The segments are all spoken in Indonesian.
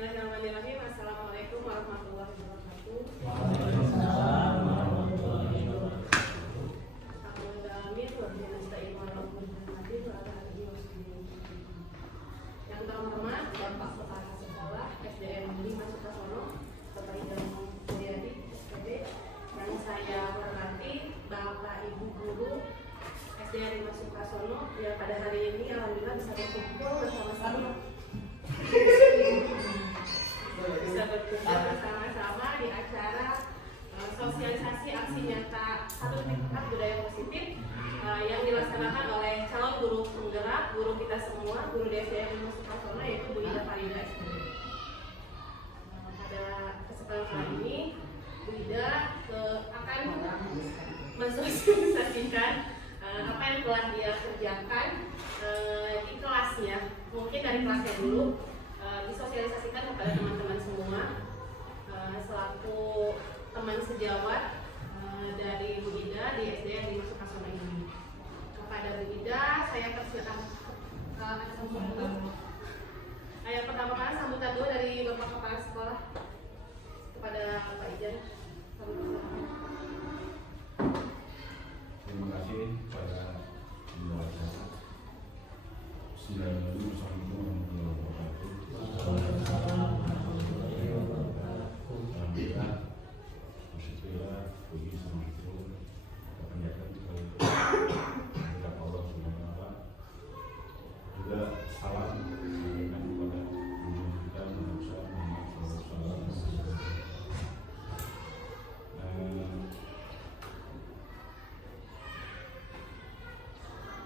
Bismillahirrahmanirrahim. Assalamualaikum warahmatullahi wabarakatuh. Waalaikumsalam warahmatullahi wabarakatuh. Yang terhormat Bapak Kepala Sekolah SDN 5 Sukasono, Bapak Idam Mulyadi, SPD. Yang saya hormati Bapak Ibu Guru SDN 5 Sukasono yang pada hari ini alhamdulillah bisa berkumpul bersama-sama di acara sosialisasi aksi nyata 1.4 budaya positif yang dilaksanakan oleh calon guru penggerak, guru kita semua, guru di SDN 5 Sukasono, yaitu Bu Ida Farida SPD. Pada kesempatan kali ini Bu Ida akan mensosialisasikan apa yang telah dia kerjakan di kelasnya, mungkin dari kelasnya dulu, disosialisasikan kepada teman-teman semua selaku teman sejawat dari Bu Ida di SDN 5 Sukasono ini. Kepada Bu Ida saya persilakan yang pertama kali sambutan dulu dari Bapak Kepala Sekolah kepada Pak Ijan. Terima kasih pada semua acara. Assalamualaikum warahmatullahi wabarakatuh. Alhamdulillah, bersyukurlah puji sama itu kepenyakan kepada Allah Subhanahu wa Ta'ala. Juga salam menyampaikan kepada guru kita Muhammad sallallahu alaihi wasallam.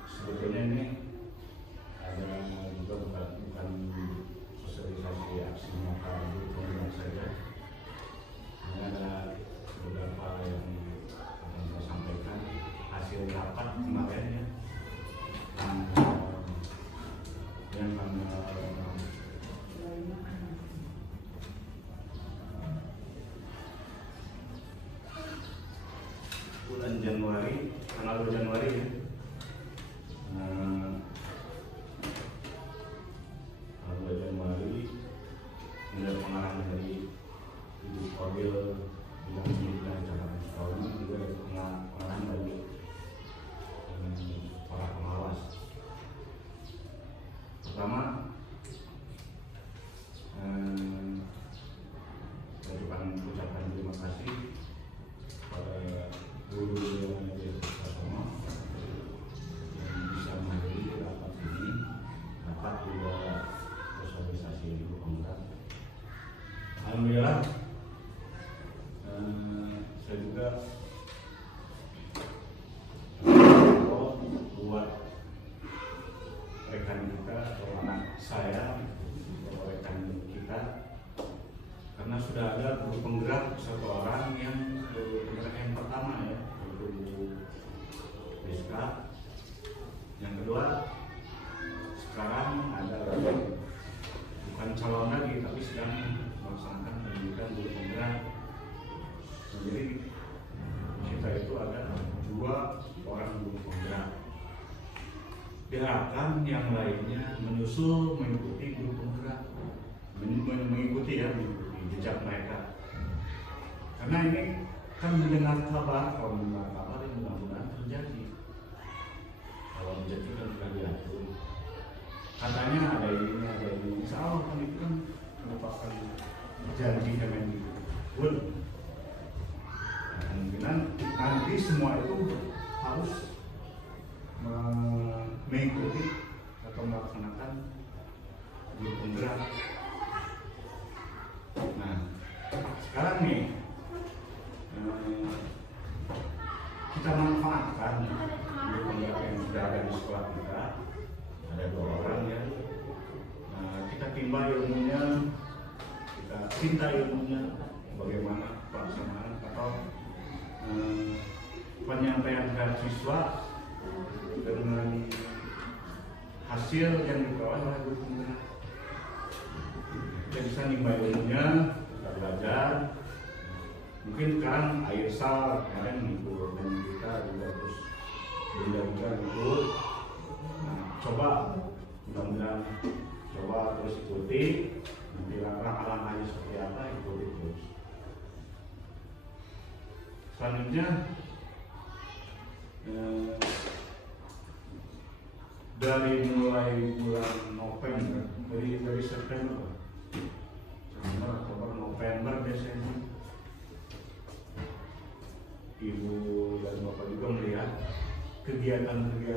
Sebetulnya ini ada juga bukan sosialisasi aksi nyata itu saja. Ini ada beberapa yang akan saya sampaikan hasil rapat kemarin ya, yang bulan Januari, tanggal 2 Januari ya. Menurut pengarahan dari Ibu Kobil bidang pendidikan Jakarta Sekolah juga ada pengarahan dari para pengawas. Pertama, saya ucapkan terima kasih kepada guru-guru yang ada di Sukasono yang bisa menghadiri rapat ini, rapat juga sosialisasi guru penggerak. Alhamdulillah, saya juga buat rekan kita atau anak saya atau rekan kita, karena sudah ada guru penggerak satu orang yang guru penggerak yang pertama ya, guru Rizka. Yang kedua, sekarang ada bukan calon lagi tapi sedang melaksanakan pendidikan guru penggerak. Jadi kita itu ada 2 orang guru penggerak. Diharapkan yang lainnya menyusul mengikuti guru penggerak, mengikuti jejak mereka. Karena ini kan mendengar kabar, kalau mendengar kabar yang mudah-mudahan terjadi. Kalau terjadi kan sudah diatur. Katanya ada ini, insya Allah kan itu kan merupakan janji dengan Ibu. Kemungkinan nanti semua itu harus mengikuti atau melaksanakan guru penggerak. Nah, sekarang nih kita manfaatkan guru penggerak yang sudah ada di sekolah kita. Ada 2 orang ya. Kita timba ilmunya, kita cinta ilmunya, bagaimana pelaksanaan atau penyampaian terhadap siswa dengan hasil yang diperoleh oleh guru penggerak. Kita bisa nimba ilmunya, kita belajar. Mungkin sekarang air sal kemarin ngikut dan kita juga terus belajar ikut. Coba mudah-mudahan coba terus ikuti, nanti langkah-langkahnya seperti apa ikuti terus. Selanjutnya dari mulai bulan November, dari September, Oktober, November biasanya ibu dan bapak juga melihat kegiatan di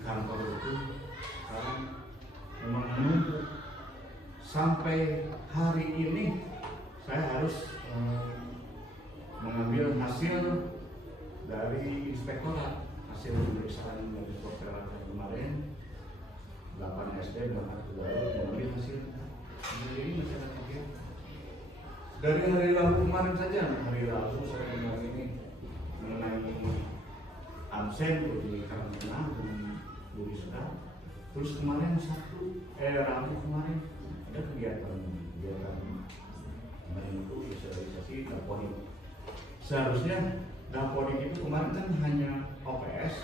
kantor itu sekarang memang menumpuk. Sampai hari ini saya harus mengambil hasil dari inspektorat, hasil pemeriksaan dari inspektorat kemarin 8 SD berangkat ke Garut mengambil hasil. Jadi ini masyarakat ya. Dari hari Rabu kemarin saja, hari Rabu saya dengar ini mengenai absen di karantina dan guru sudah. Terus kemarin Rabu kemarin ada kegiatan kemarin itu sosialisasi dapodik. Seharusnya dapodik itu kemarin kan hanya OPS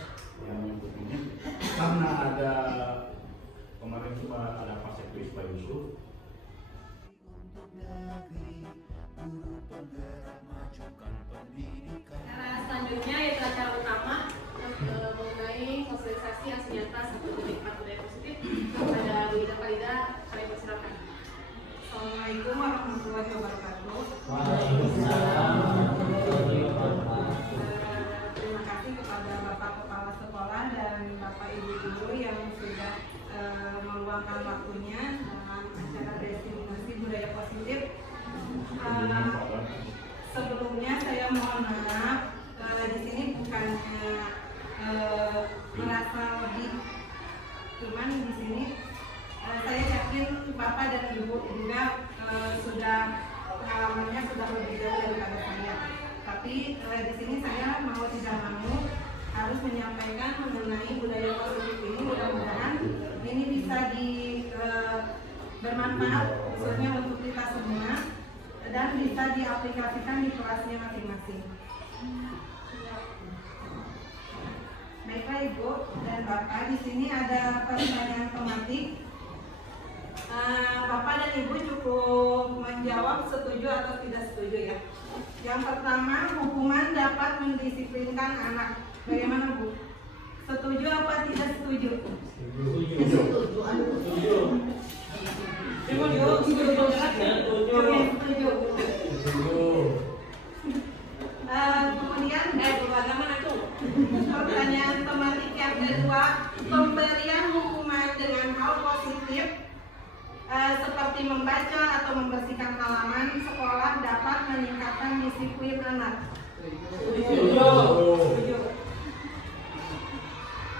yang mengikutinya, karena ada kemarin cuma ada Pak Sekris Pak Yusuf. Selanjutnya yaitu acara utama mengenai sosialisasi yang nyata 1 Juni 4 budaya positif kepada Bu Ida Farida. Kami persilakan. Assalamualaikum warahmatullahi wabarakatuh. Terima kasih kepada Bapak Kepala Sekolah dan Bapak Ibu Guru yang sudah meluangkan waktunya dalam acara destinasi budaya positif. Sebelumnya saya mohon maaf, di sini bukannya merasa lebih, cuman di sini saya yakin Bapak dan Ibu juga sudah pengalamannya sudah lebih jauh daripada saya. Tapi di sini saya mau tidak mau harus menyampaikan mengenai budaya positif ini. Mudah-mudahan ini bisa bermanfaat khususnya untuk kita semua dan bisa diaplikasikan di kelasnya masing-masing. Baiklah Ibu dan Bapak, di sini ada pertanyaan tematik. Bapak dan Ibu cukup menjawab setuju atau tidak setuju ya. Yang pertama, hukuman dapat mendisiplinkan anak. Bagaimana Bu? Setuju apa tidak setuju? Setuju. Kemudian pertanyaan tematik yang kedua, pemberian hukuman dengan hal positif seperti membaca atau membersihkan halaman sekolah dapat meningkatkan disiplin anak. Setuju.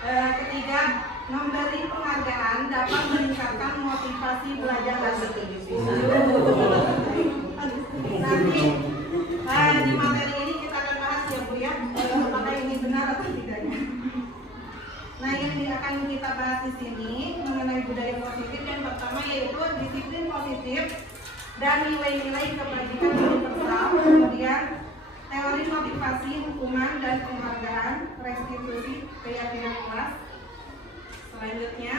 Ketiga, memberi penghargaan dapat meningkatkan motivasi belajar anak. Nanti di materi ini kita akan bahas ya Bu ya, apakah ini benar atau tidaknya. Nah, yang akan kita bahas di sini mengenai budaya positif yang pertama yaitu disiplin positif dan nilai-nilai kebajikan universal. Kemudian teori motivasi, hukuman dan penghargaan, restitusi, keyakinan kelas. Selanjutnya,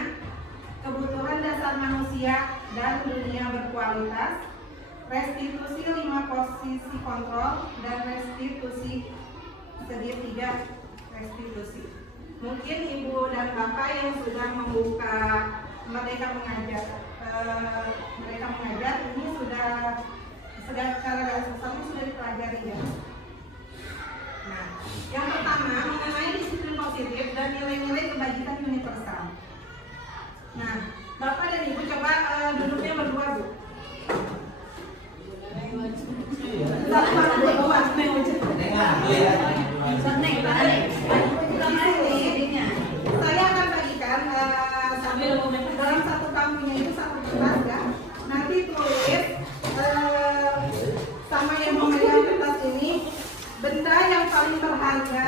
kebutuhan dasar manusia dan dunia berkualitas, restitusi 5 posisi kontrol, dan restitusi segitiga restitusi. Mungkin Ibu dan Bapak yang sudah membuka Merdeka Mengajar ini sudah secara garis besarnya sudah dipelajari ya. Nah, yang pertama mengenai disiplin positif dan nilai-nilai kebajikan universal. Nah, Bapak dan Ibu coba duduknya berdua Bu. Saya akan bagikan dalam satu kampungnya itu satu kertas ya. Nanti tulis sama yang memegang kertas ini benda yang paling berharga.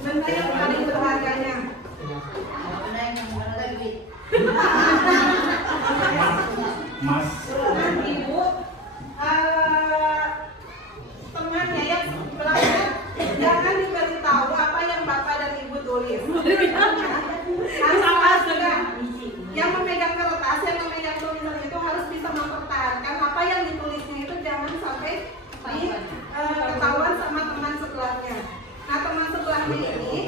Benda yang paling berharganya. Mas. Dan Ibu temannya yang belajar jangan diberitahu apa yang Bapak dan Ibu tulis. dipertahankan apa yang ditulisnya itu jangan sampai ketahuan sama teman sebelahnya. Nah, teman sebelahnya ini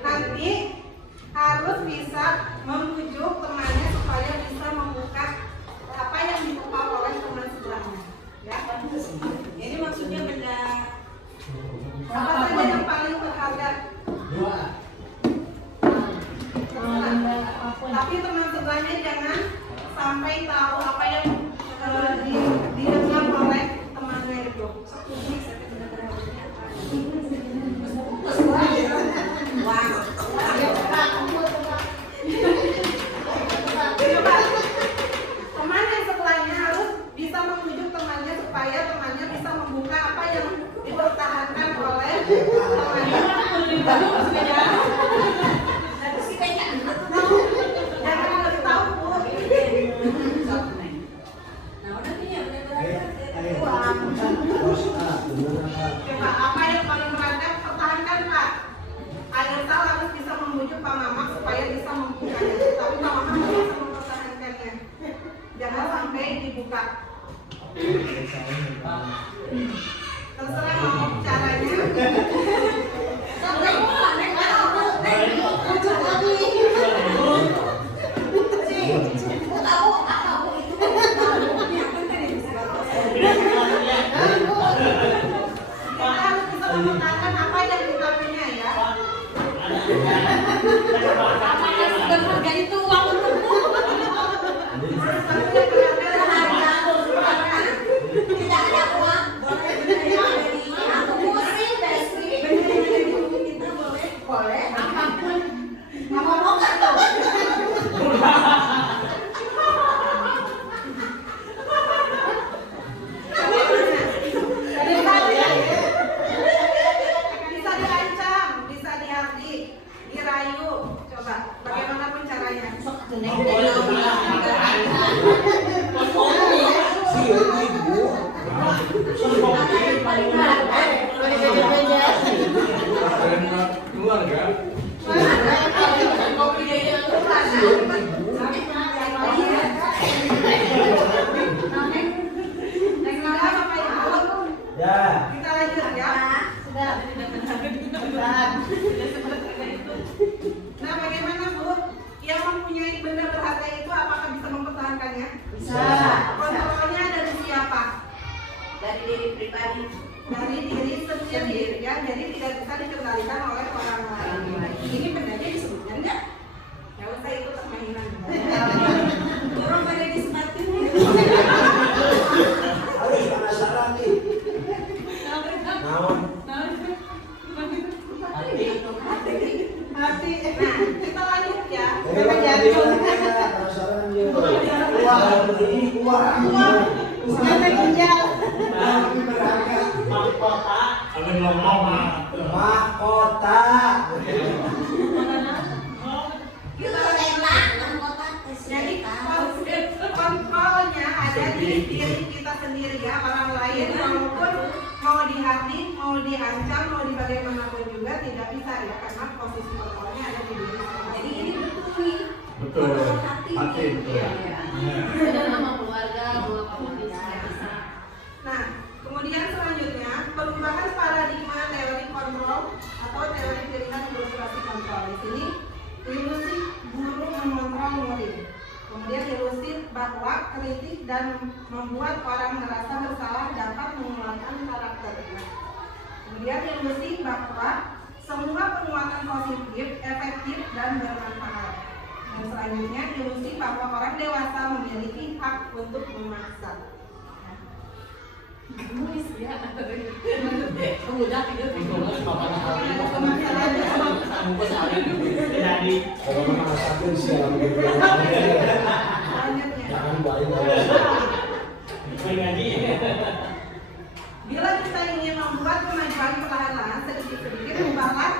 nanti harus bisa membujuk temannya supaya bisa membuka apa yang dibuka oleh teman sebelahnya. Ya, ini maksudnya benda apa saja yang paling berharga. Tapi teman sebelahnya jangan sampai tahu apa yang didengar oleh temannya itu. Teman yang sebelahnya harus bisa membujuk temannya supaya temannya bisa membuka apa yang dipertahankan oleh temannya. Coba apa yang paling berharga pertahankan Pak. Ayah Sal harus bisa membujuk Pak Mamak supaya bisa membukanya. Tapi Pak Mamak harus bisa mempertahankannya. Jangan sampai dibuka. Terserah mau caranya. Mempertahankan apa yang kita punya ya. Apa yang berharga itu uang untukmu. Tidak ada uang. Aku musik, Besti. Boleh. Apapun. Mau kan tuh. Bisa diancam, bisa dirayu. Coba, bagaimanapun caranya. Keluarga. Kita lanjut ya. Nah, bagaimana Bu? Yang mempunyai benda berharga itu apakah bisa mempertahankannya? Bisa. Kontrolnya dari siapa? Dari diri pribadi. Dari diri sendiri ya. Jadi tidak bisa dikendalikan oleh orang lain. Ini bendanya disebutkan enggak? Ya usah itu permainan. Orang pada disebatin. Harus penasaran nih. Naon? Hati. Nah, kita lanjut ya. Penasaran dia. Uang. Ada ngomong. Mahkota. Jadi kontrolnya ada di diri kita sendiri ya. Orang lain walaupun mau dihati, mau diancam, mau bagaimanapun juga tidak bisa ya, karena posisi kontrolnya ada di diri sendiri. Jadi ini betul nih. Betul. Hati betul. Sudah sama keluarga, mau komunikasi bisa. Nah, kemudian selanjutnya perubahan paradigma teori kontrol atau teori pilihan ilustrasi kontrol. Di sini ilusi guru mengontrol murid. Kemudian ilusi bahwa kritik dan membuat orang merasa bersalah dapat menguatkan karakter. Kemudian ilusi bahwa semua penguatan positif, efektif dan bermanfaat. Dan selanjutnya ilusi bahwa orang dewasa memiliki hak untuk memaksa. Nulis ya. Udah tidur Jadi Kalau merasakan siapa gitu. Jangan balik. Bila kita ingin membuat kemajuan perlahan-lahan sedikit-sedikit, ubahlah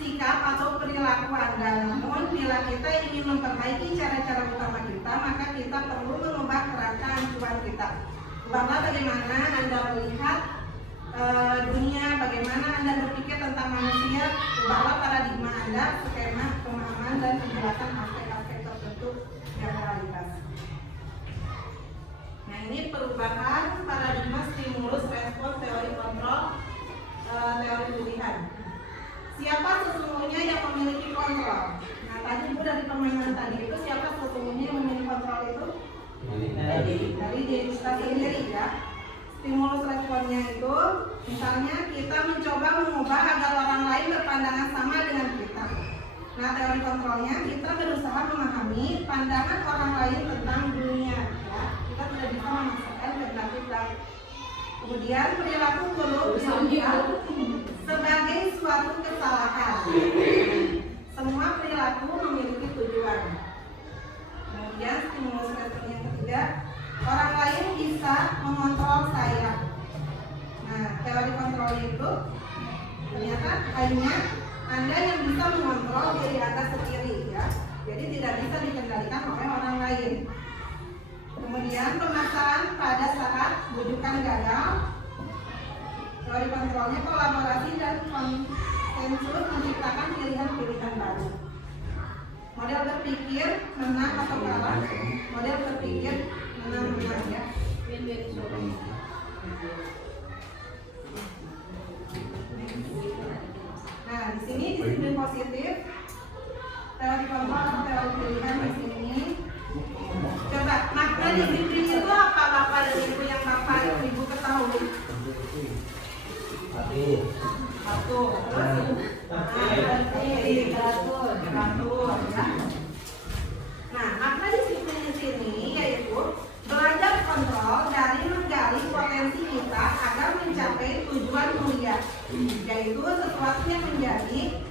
sikap atau perilaku Anda. Namun bila kita ingin memperbaiki cara-cara utama kita, maka kita perlu mengubah kerangka acuan kita. Ubahlah bagaimana Anda melihat dunia, bagaimana Anda berpikir tentang manusia. Ubahlah paradigma Anda, skema pemahaman dan penjelasan aspek-aspek tertentu yang realitas. Nah, ini perubahan paradigma stimulus respons teori kontrol teori pilihan. Siapa sesungguhnya yang memiliki kontrol? Nah tadi itu dari permainan tadi itu siapa sesungguhnya yang memiliki kontrol itu? Dari diri kita sendiri ya. Stimulus responnya itu misalnya kita mencoba mengubah agar orang lain berpandangan sama dengan kita. Nah teori kontrolnya kita berusaha memahami pandangan orang lain tentang dunia ya. Kita tidak bisa memaksakan kehendak kita. Kemudian perilaku buruk dianggap sebagai suatu kesalahan. Semua perilaku memiliki tujuan. Kemudian stimulus respon yang ketiga, orang lain bisa mengontrol saya. Nah, teori kontrol itu ternyata hanya Anda yang bisa mengontrol diri Anda sendiri ya. Jadi tidak bisa dikendalikan oleh orang lain. Kemudian pemaksaan pada saat bujukan gagal. Teori kontrolnya kolaborasi dan konsensus menciptakan pilihan-pilihan baru. Model berpikir menang atau kalah. Model berpikir menang ya. Win-win solution. Nah, di sini disiplin positif. Teori kontrol atau teori pilihan di sini. Coba makna disiplin itu apa Bapak dan Ibu yang Bapak Ibu ketahui? Satu, terus teratur, ya. Nah, makna disiplin di sini yaitu belajar kontrol dari menggali potensi kita agar mencapai tujuan mulia, yaitu sesuatu yang menjadi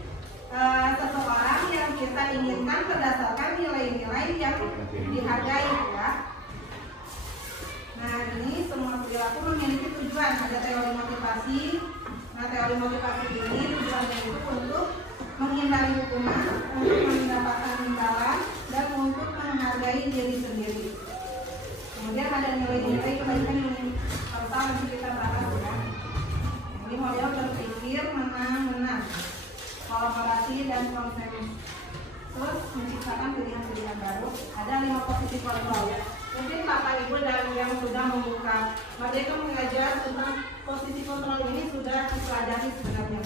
seseorang yang kita inginkan berdasarkan nilai-nilai yang dihargai ya. Nah, ini semua perilaku memiliki tujuan. Ada teori motivasi. Nah, teori motivasi ini tujuannya itu untuk menghindari hukuman, untuk mendapatkan imbalan, dan untuk menghargai diri sendiri. Kemudian ada nilai-nilai kebaikan yang serta nanti kita bahas ya. Ini model berpikir menang-menang, kolaborasi dan konsensus, terus menciptakan pilihan-pilihan baru. Ada 5 posisi kontrol ya. Mungkin Bapak Ibu dan yang sudah membuka Merdeka Mengajar tentang posisi kontrol ini sudah dipelajari sebenarnya.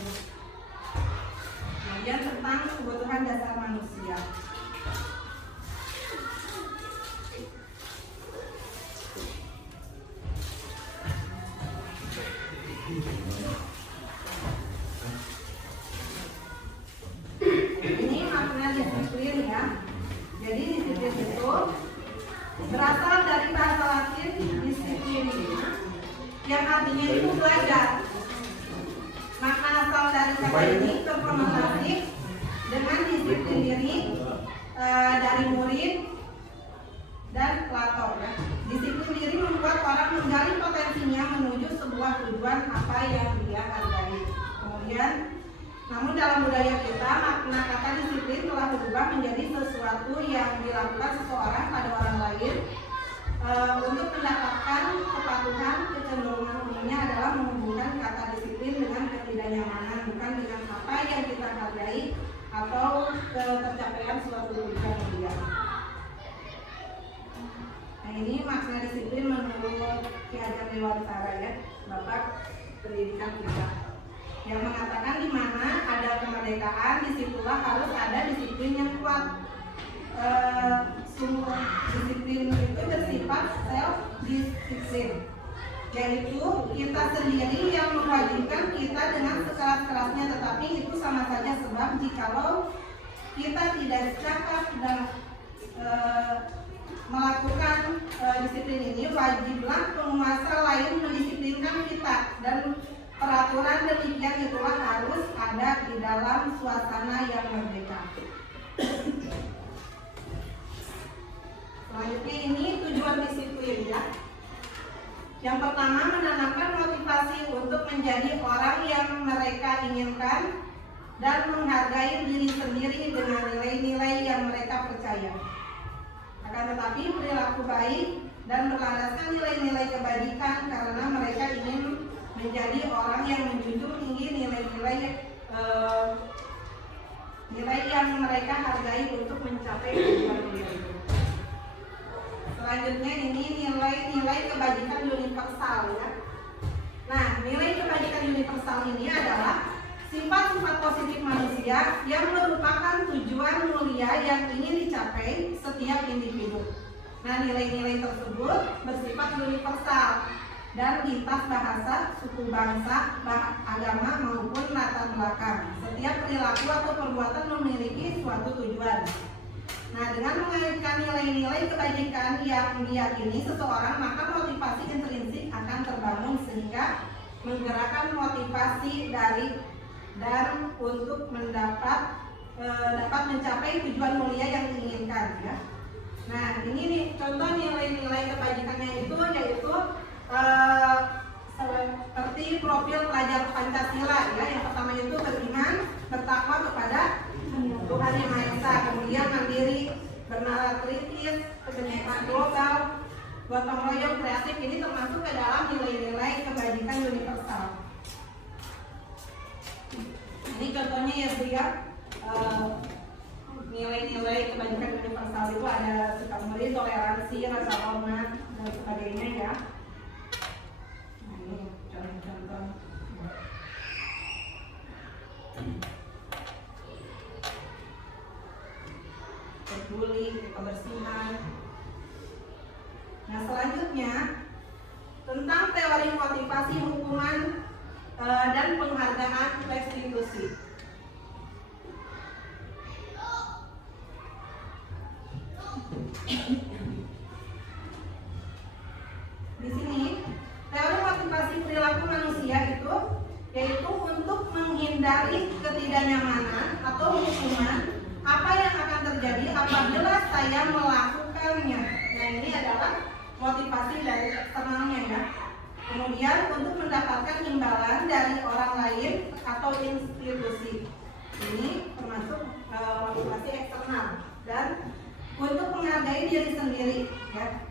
Kemudian tentang kebutuhan dasar manusia. Ini makna disiplin ya. Jadi disiplin itu berasal dari bahasa Latin disiplin yang artinya itu belajar. Makna asal dari kata ini berkonotasi dengan disiplin diri dari murid dan Plato ya. Disiplin diri membuat orang menggali potensinya menuju sebuah tujuan apa yang dia hargai. Kemudian namun dalam budaya kita makna kata disiplin telah berubah menjadi sesuatu yang dilakukan seseorang pada orang lain untuk mendapatkan kepatuhan. Kecenderungan umumnya adalah menghubungkan kata disiplin dengan ketidaknyamanan, bukan dengan apa yang kita hargai atau tercapaian suatu tujuan mulia. Nah ini makna disiplin menurut Ki Hajar Dewantara ya, Bapak pendidikan kita, yang mengatakan di mana ada kemerdekaan disitulah harus ada disiplin yang kuat. Sumber disiplin itu bersifat self disiplin, yaitu kita sendiri yang mewajibkan kita dengan sekeras-kerasnya, tetapi itu sama saja sebab jikalau kita tidak cakap dan melakukan disiplin ini, wajiblah penguasa lain mendisiplinkan kita, dan peraturan demikian itulah harus ada di dalam suasana yang merdeka. Selanjutnya ini tujuan disiplin ya. Yang pertama menanamkan motivasi untuk menjadi orang yang mereka inginkan dan menghargai diri sendiri dengan nilai-nilai yang mereka percaya. Akan tetapi perilaku baik dan berlandaskan nilai-nilai kebajikan karena mereka ingin menjadi orang yang menjunjung tinggi nilai-nilai nilai yang mereka hargai untuk mencapai tujuan itu. Selanjutnya ini nilai-nilai kebajikan universal ya. Nah, nilai kebajikan universal ini adalah sifat-sifat positif manusia yang merupakan tujuan mulia yang ingin dicapai setiap individu. Nah, nilai-nilai tersebut bersifat universal dan lintas bahasa, suku bangsa, agama maupun latar belakang. Setiap perilaku atau perbuatan memiliki suatu tujuan. Nah, dengan mengaitkan nilai-nilai kebajikan yang diyakini seseorang, maka motivasi intrinsik akan terbangun sehingga menggerakkan motivasi dan untuk dapat mencapai tujuan mulia yang diinginkan ya. Nah, ini nih contoh nilai-nilai kebajikannya itu yaitu seperti profil pelajar Pancasila ya. Yang pertama itu beriman, bertakwa kepada Tuhan Yang Maha Esa, kemudian mandiri, bernalar kritis, kebenekaan global, gotong royong, kreatif. Ini termasuk ke dalam nilai-nilai kebajikan universal. Ini contohnya ya Bu ya. Nilai-nilai kebajikan universal itu ada sikap mulia, toleransi, rasa hormat dan sebagainya ya. Nah, ini contoh-contoh. Peduli, kebersihan. Nah, selanjutnya tentang teori motivasi, hukuman dan penghargaan restitusi. Di sini teori motivasi perilaku manusia itu yaitu untuk menghindari ketidaknyamanan atau hukuman apa yang akan terjadi apabila saya melakukannya. Nah, ini adalah motivasi dari eksternalnya ya. Kemudian untuk mendapatkan imbalan dari orang lain atau institusi. Ini termasuk motivasi eksternal. Dan untuk menghargai diri sendiri ya,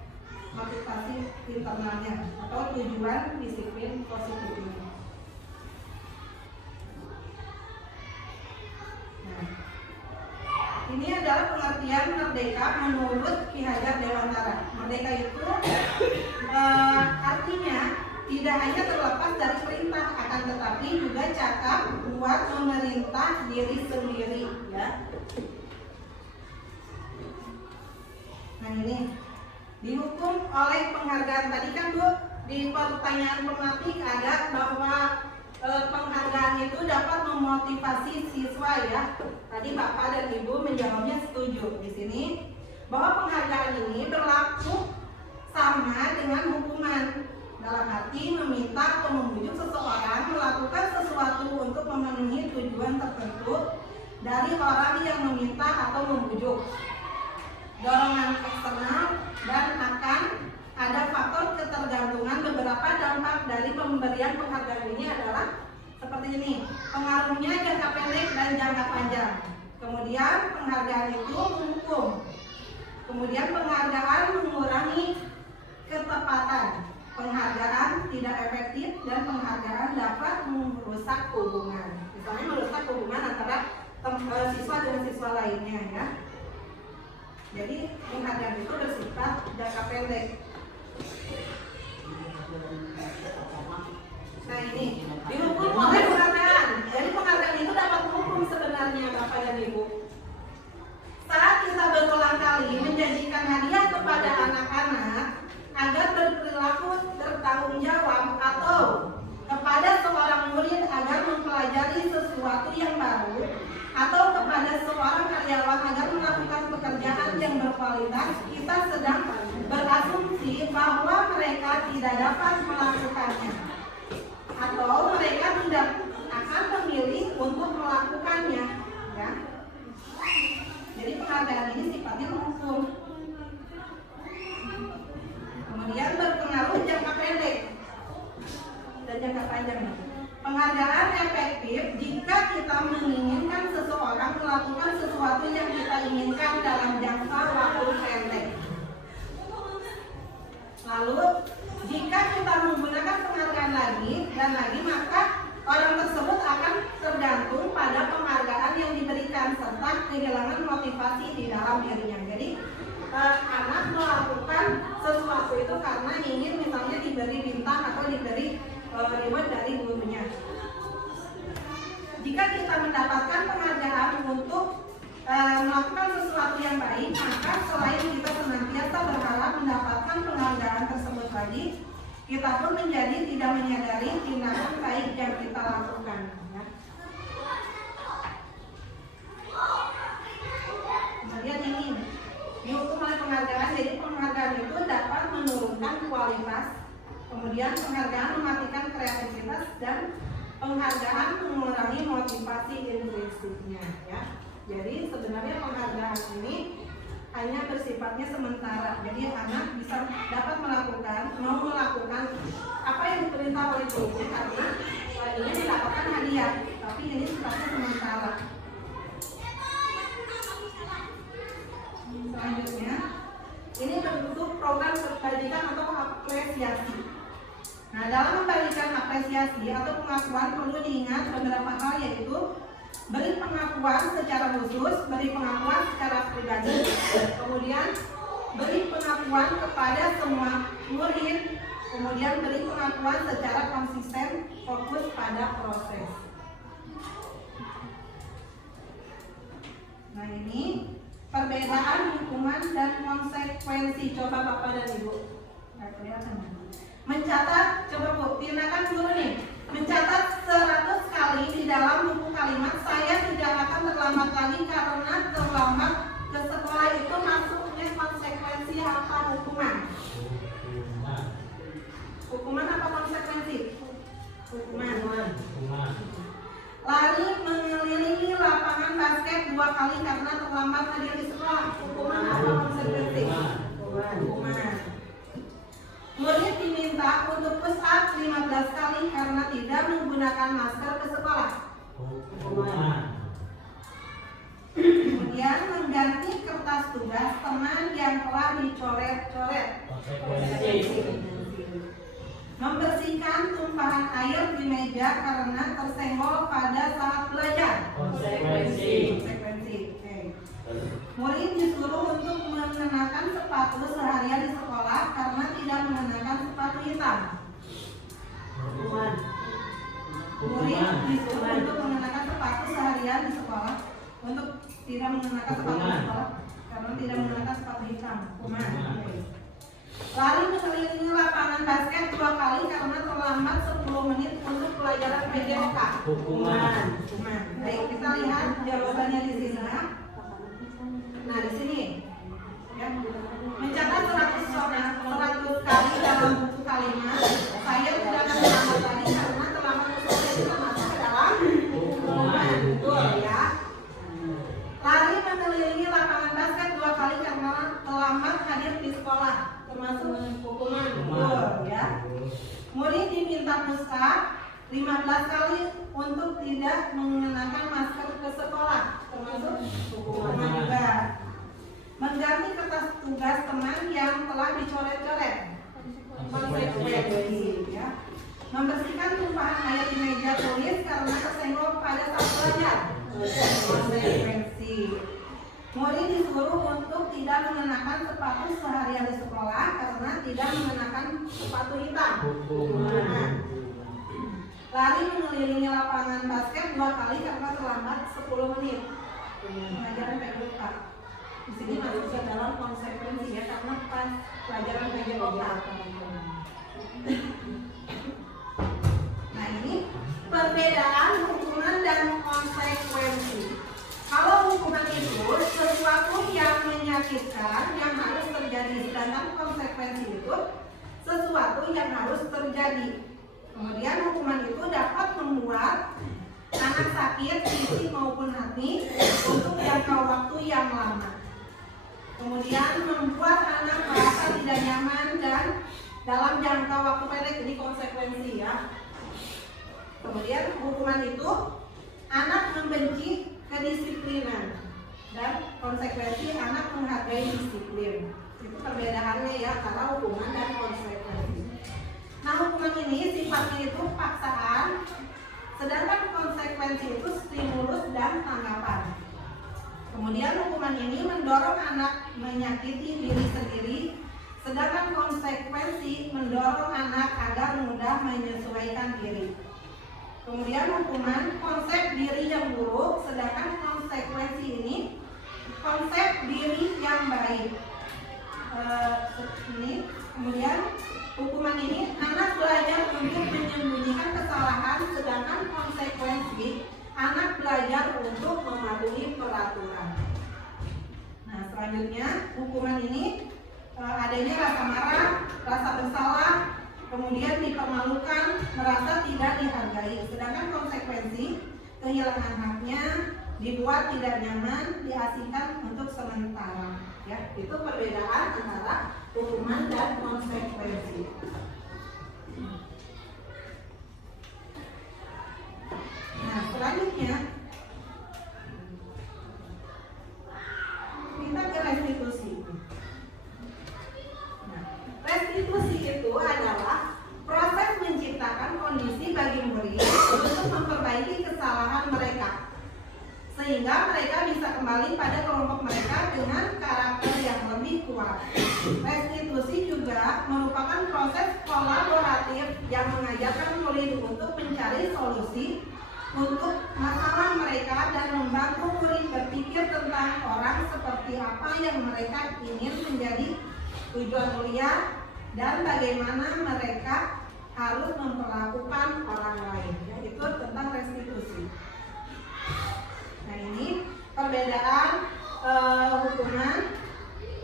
motivasi internalnya atau tujuan disiplin positif ini. Nah, ini adalah pengertian merdeka menurut Ki Hajar Dewantara. Merdeka itu artinya tidak hanya terlepas dari perintah, akan tetapi juga cakap buat memerintah diri sendiri ya. Nah, ini dihukum oleh penghargaan. Tadi kan Bu di pertanyaan pematik ada bahwa penghargaan itu dapat memotivasi siswa ya. Tadi Bapak dan Ibu menjawabnya setuju. Di sini bahwa penghargaan ini berlaku sama dengan hukuman, dalam arti meminta atau membujuk seseorang melakukan sesuatu untuk memenuhi tujuan tertentu dari orang yang meminta atau membujuk. Dorongan eksternal dan akan ada faktor ketergantungan. Beberapa dampak dari pemberian penghargaan ini adalah seperti ini. Pengaruhnya jangka pendek dan jangka panjang. Kemudian penghargaan itu menghukum. Kemudian penghargaan mengurangi ketepatan. Penghargaan tidak efektif dan penghargaan dapat merusak hubungan. Misalnya merusak hubungan antara siswa dengan siswa lainnya ya. Jadi penghargaan itu bersifat jangka pendek. Nah, ini dihukum oleh penghargaan. Jadi penghargaan itu dapat menghukum sebenarnya Bapak dan Ibu. Saat kita berulang kali menjanjikan hadiah kepada anak-anak agar berperilaku bertanggung jawab atau kepada seorang murid agar mempelajari sesuatu yang baru atau kepada seorang karyawan agar melakukan pekerjaan yang berkualitas, kita sedang berasumsi bahwa mereka tidak dapat melakukannya atau mereka tidak akan memilih untuk melakukannya ya. Jadi penghargaan ini sifatnya menghukum. Kemudian berpengaruh jangka pendek dan jangka panjang. Penghargaan efektif jika kita menginginkan seseorang melakukan sesuatu yang kita inginkan dalam jangka waktu pendek. Lalu jika kita menggunakan penghargaan lagi dan lagi, maka orang tersebut akan tergantung pada penghargaan yang diberikan serta kehilangan motivasi di dalam dirinya. Jadi anak melakukan jika kita mendapatkan penghargaan untuk melakukan sesuatu yang baik, maka selain kita senantiasa berharap mendapatkan penghargaan tersebut lagi, kita pun menjadi tidak menyadari tindakan baik yang kita lakukan. Ya. Kemudian ini dihukum oleh penghargaan. Jadi penghargaan itu dapat menurunkan kualitas, kemudian penghargaan mematikan kreativitas, dan penghargaan mengurangi motivasi intrinsiknya. Ya. Jadi sebenarnya penghargaan ini hanya bersifatnya sementara. Jadi anak bisa dapat mau melakukan apa yang diperintah oleh guru, karena ini mendapatkan hadiah, tapi ini sifatnya sementara. Selanjutnya, ini bentuk program kebajikan atau apresiasi. Nah, dalam memberikan apresiasi atau pengakuan perlu diingat beberapa hal, yaitu beri pengakuan secara khusus, beri pengakuan secara pribadi, kemudian beri pengakuan kepada semua murid, kemudian beri pengakuan secara konsisten, fokus pada proses. Nah, ini perbedaan hukuman dan konsekuensi. Coba Bapak dan Ibu. Nggak kelihatan. Mencatat, coba Bu, tindakan dulu nih. Mencatat 100 kali di dalam buku kalimat saya tidak akan terlambat lagi karena terlambat ke sekolah, itu masuknya konsekuensi apa hukuman? Hukuman apa konsekuensi? Hukuman. Lari mengelilingi lapangan basket 2 kali karena terlambat hadir di sekolah, hukuman apa konsekuensi? Hukuman. Murid diminta untuk push up 15 kali karena tidak menggunakan masker ke sekolah. Kemudian mengganti kertas tugas teman yang telah dicoret-coret. Membersihkan tumpahan air di meja karena tersenggol pada saat belajar. Konsekuensi. Oke. Murid disuruh untuk mengenakan sepatu seharian di sekolah karena tidak mengenakan sepatu hitam. Murid disuruh untuk mengenakan sepatu seharian di sekolah untuk tidak mengenakan sepatu di sekolah karena tidak mengenakan sepatu hitam. Hukuman. Lari mengelilingi lapangan basket 2 kali karena terlambat 10 menit untuk pelajaran PJOK. Hukuman. Baik, kita lihat jawabannya di sini. Nah, di sini ya. Mencatat 100 kali dalam buku kalimat saya tidak akan terlambat lagi karena terlambat ke sekolah, itu termasuk ke dalam hukuman. Betul ya. Lari mengelilingi lapangan basket 2 kali karena terlambat hadir di sekolah, termasuk hukuman. Betul ya. Murid diminta push up 15 kali untuk tidak mengenakan masker ke sekolah, termasuk hukuman juga. Mengganti kertas tugas teman yang telah dicoret-coret, konsekuensi ya. Membersihkan tumpahan air di meja tulis karena tersenggol pada saat belajar, konsekuensi. Murid disuruh untuk tidak mengenakan sepatu seharian di sekolah karena tidak mengenakan sepatu hitam. Lari mengelilingi lapangan basket 2 kali karena terlambat 10 menit. Pelajaran PJOK. Di sini masuk ke dalam konsekuensi ya, karena pas pelajaran PJOK. Nah, ini perbedaan hukuman dan konsekuensi. Kalau hukuman itu sesuatu yang menyakitkan yang harus terjadi, sedangkan konsekuensi itu sesuatu yang harus terjadi. Kemudian hukuman itu dapat membuat anak sakit fisik maupun hati untuk jangka waktu yang lama. Kemudian membuat anak merasa tidak nyaman dan dalam jangka waktu pendek, jadi konsekuensi ya. Kemudian hukuman itu anak membenci kedisiplinan dan konsekuensi anak menghargai disiplin. Itu perbedaannya ya antara hukuman dan konsekuensi. Nah, hukuman ini sifatnya itu paksaan, sedangkan konsekuensi itu stimulus dan tanggapan. Kemudian hukuman ini mendorong anak menyakiti diri sendiri, sedangkan konsekuensi mendorong anak agar mudah menyesuaikan diri. Kemudian hukuman konsep diri sedangkan konsekuensi ini konsep diri yang baik. Ini kemudian hukuman ini anak belajar untuk menyembunyikan kesalahan, sedangkan konsekuensi anak belajar untuk mematuhi peraturan. Nah, selanjutnya hukuman ini adanya rasa marah, rasa bersalah, kemudian dipermalukan, merasa tidak dihargai. Sedangkan konsekuensi kehilangan haknya, dibuat tidak nyaman, diasingkan untuk sementara. Ya, itu perbedaan antara hukuman dan konsekuensi. Nah, selanjutnya kita ke restitusi. Nah, restitusi itu adalah proses menciptakan kondisi bagi murid untuk memperbaiki kesalahan mereka, sehingga mereka bisa kembali pada kelompok mereka dengan karakter yang lebih kuat. Restitusi juga merupakan proses kolaboratif yang mengajarkan murid untuk mencari solusi untuk masalah mereka dan membantu murid berpikir tentang orang seperti apa yang mereka ingin menjadi tujuan mulia dan bagaimana mereka harus memperlakukan orang lain. Yaitu tentang restitusi. Nah, ini perbedaan hukuman,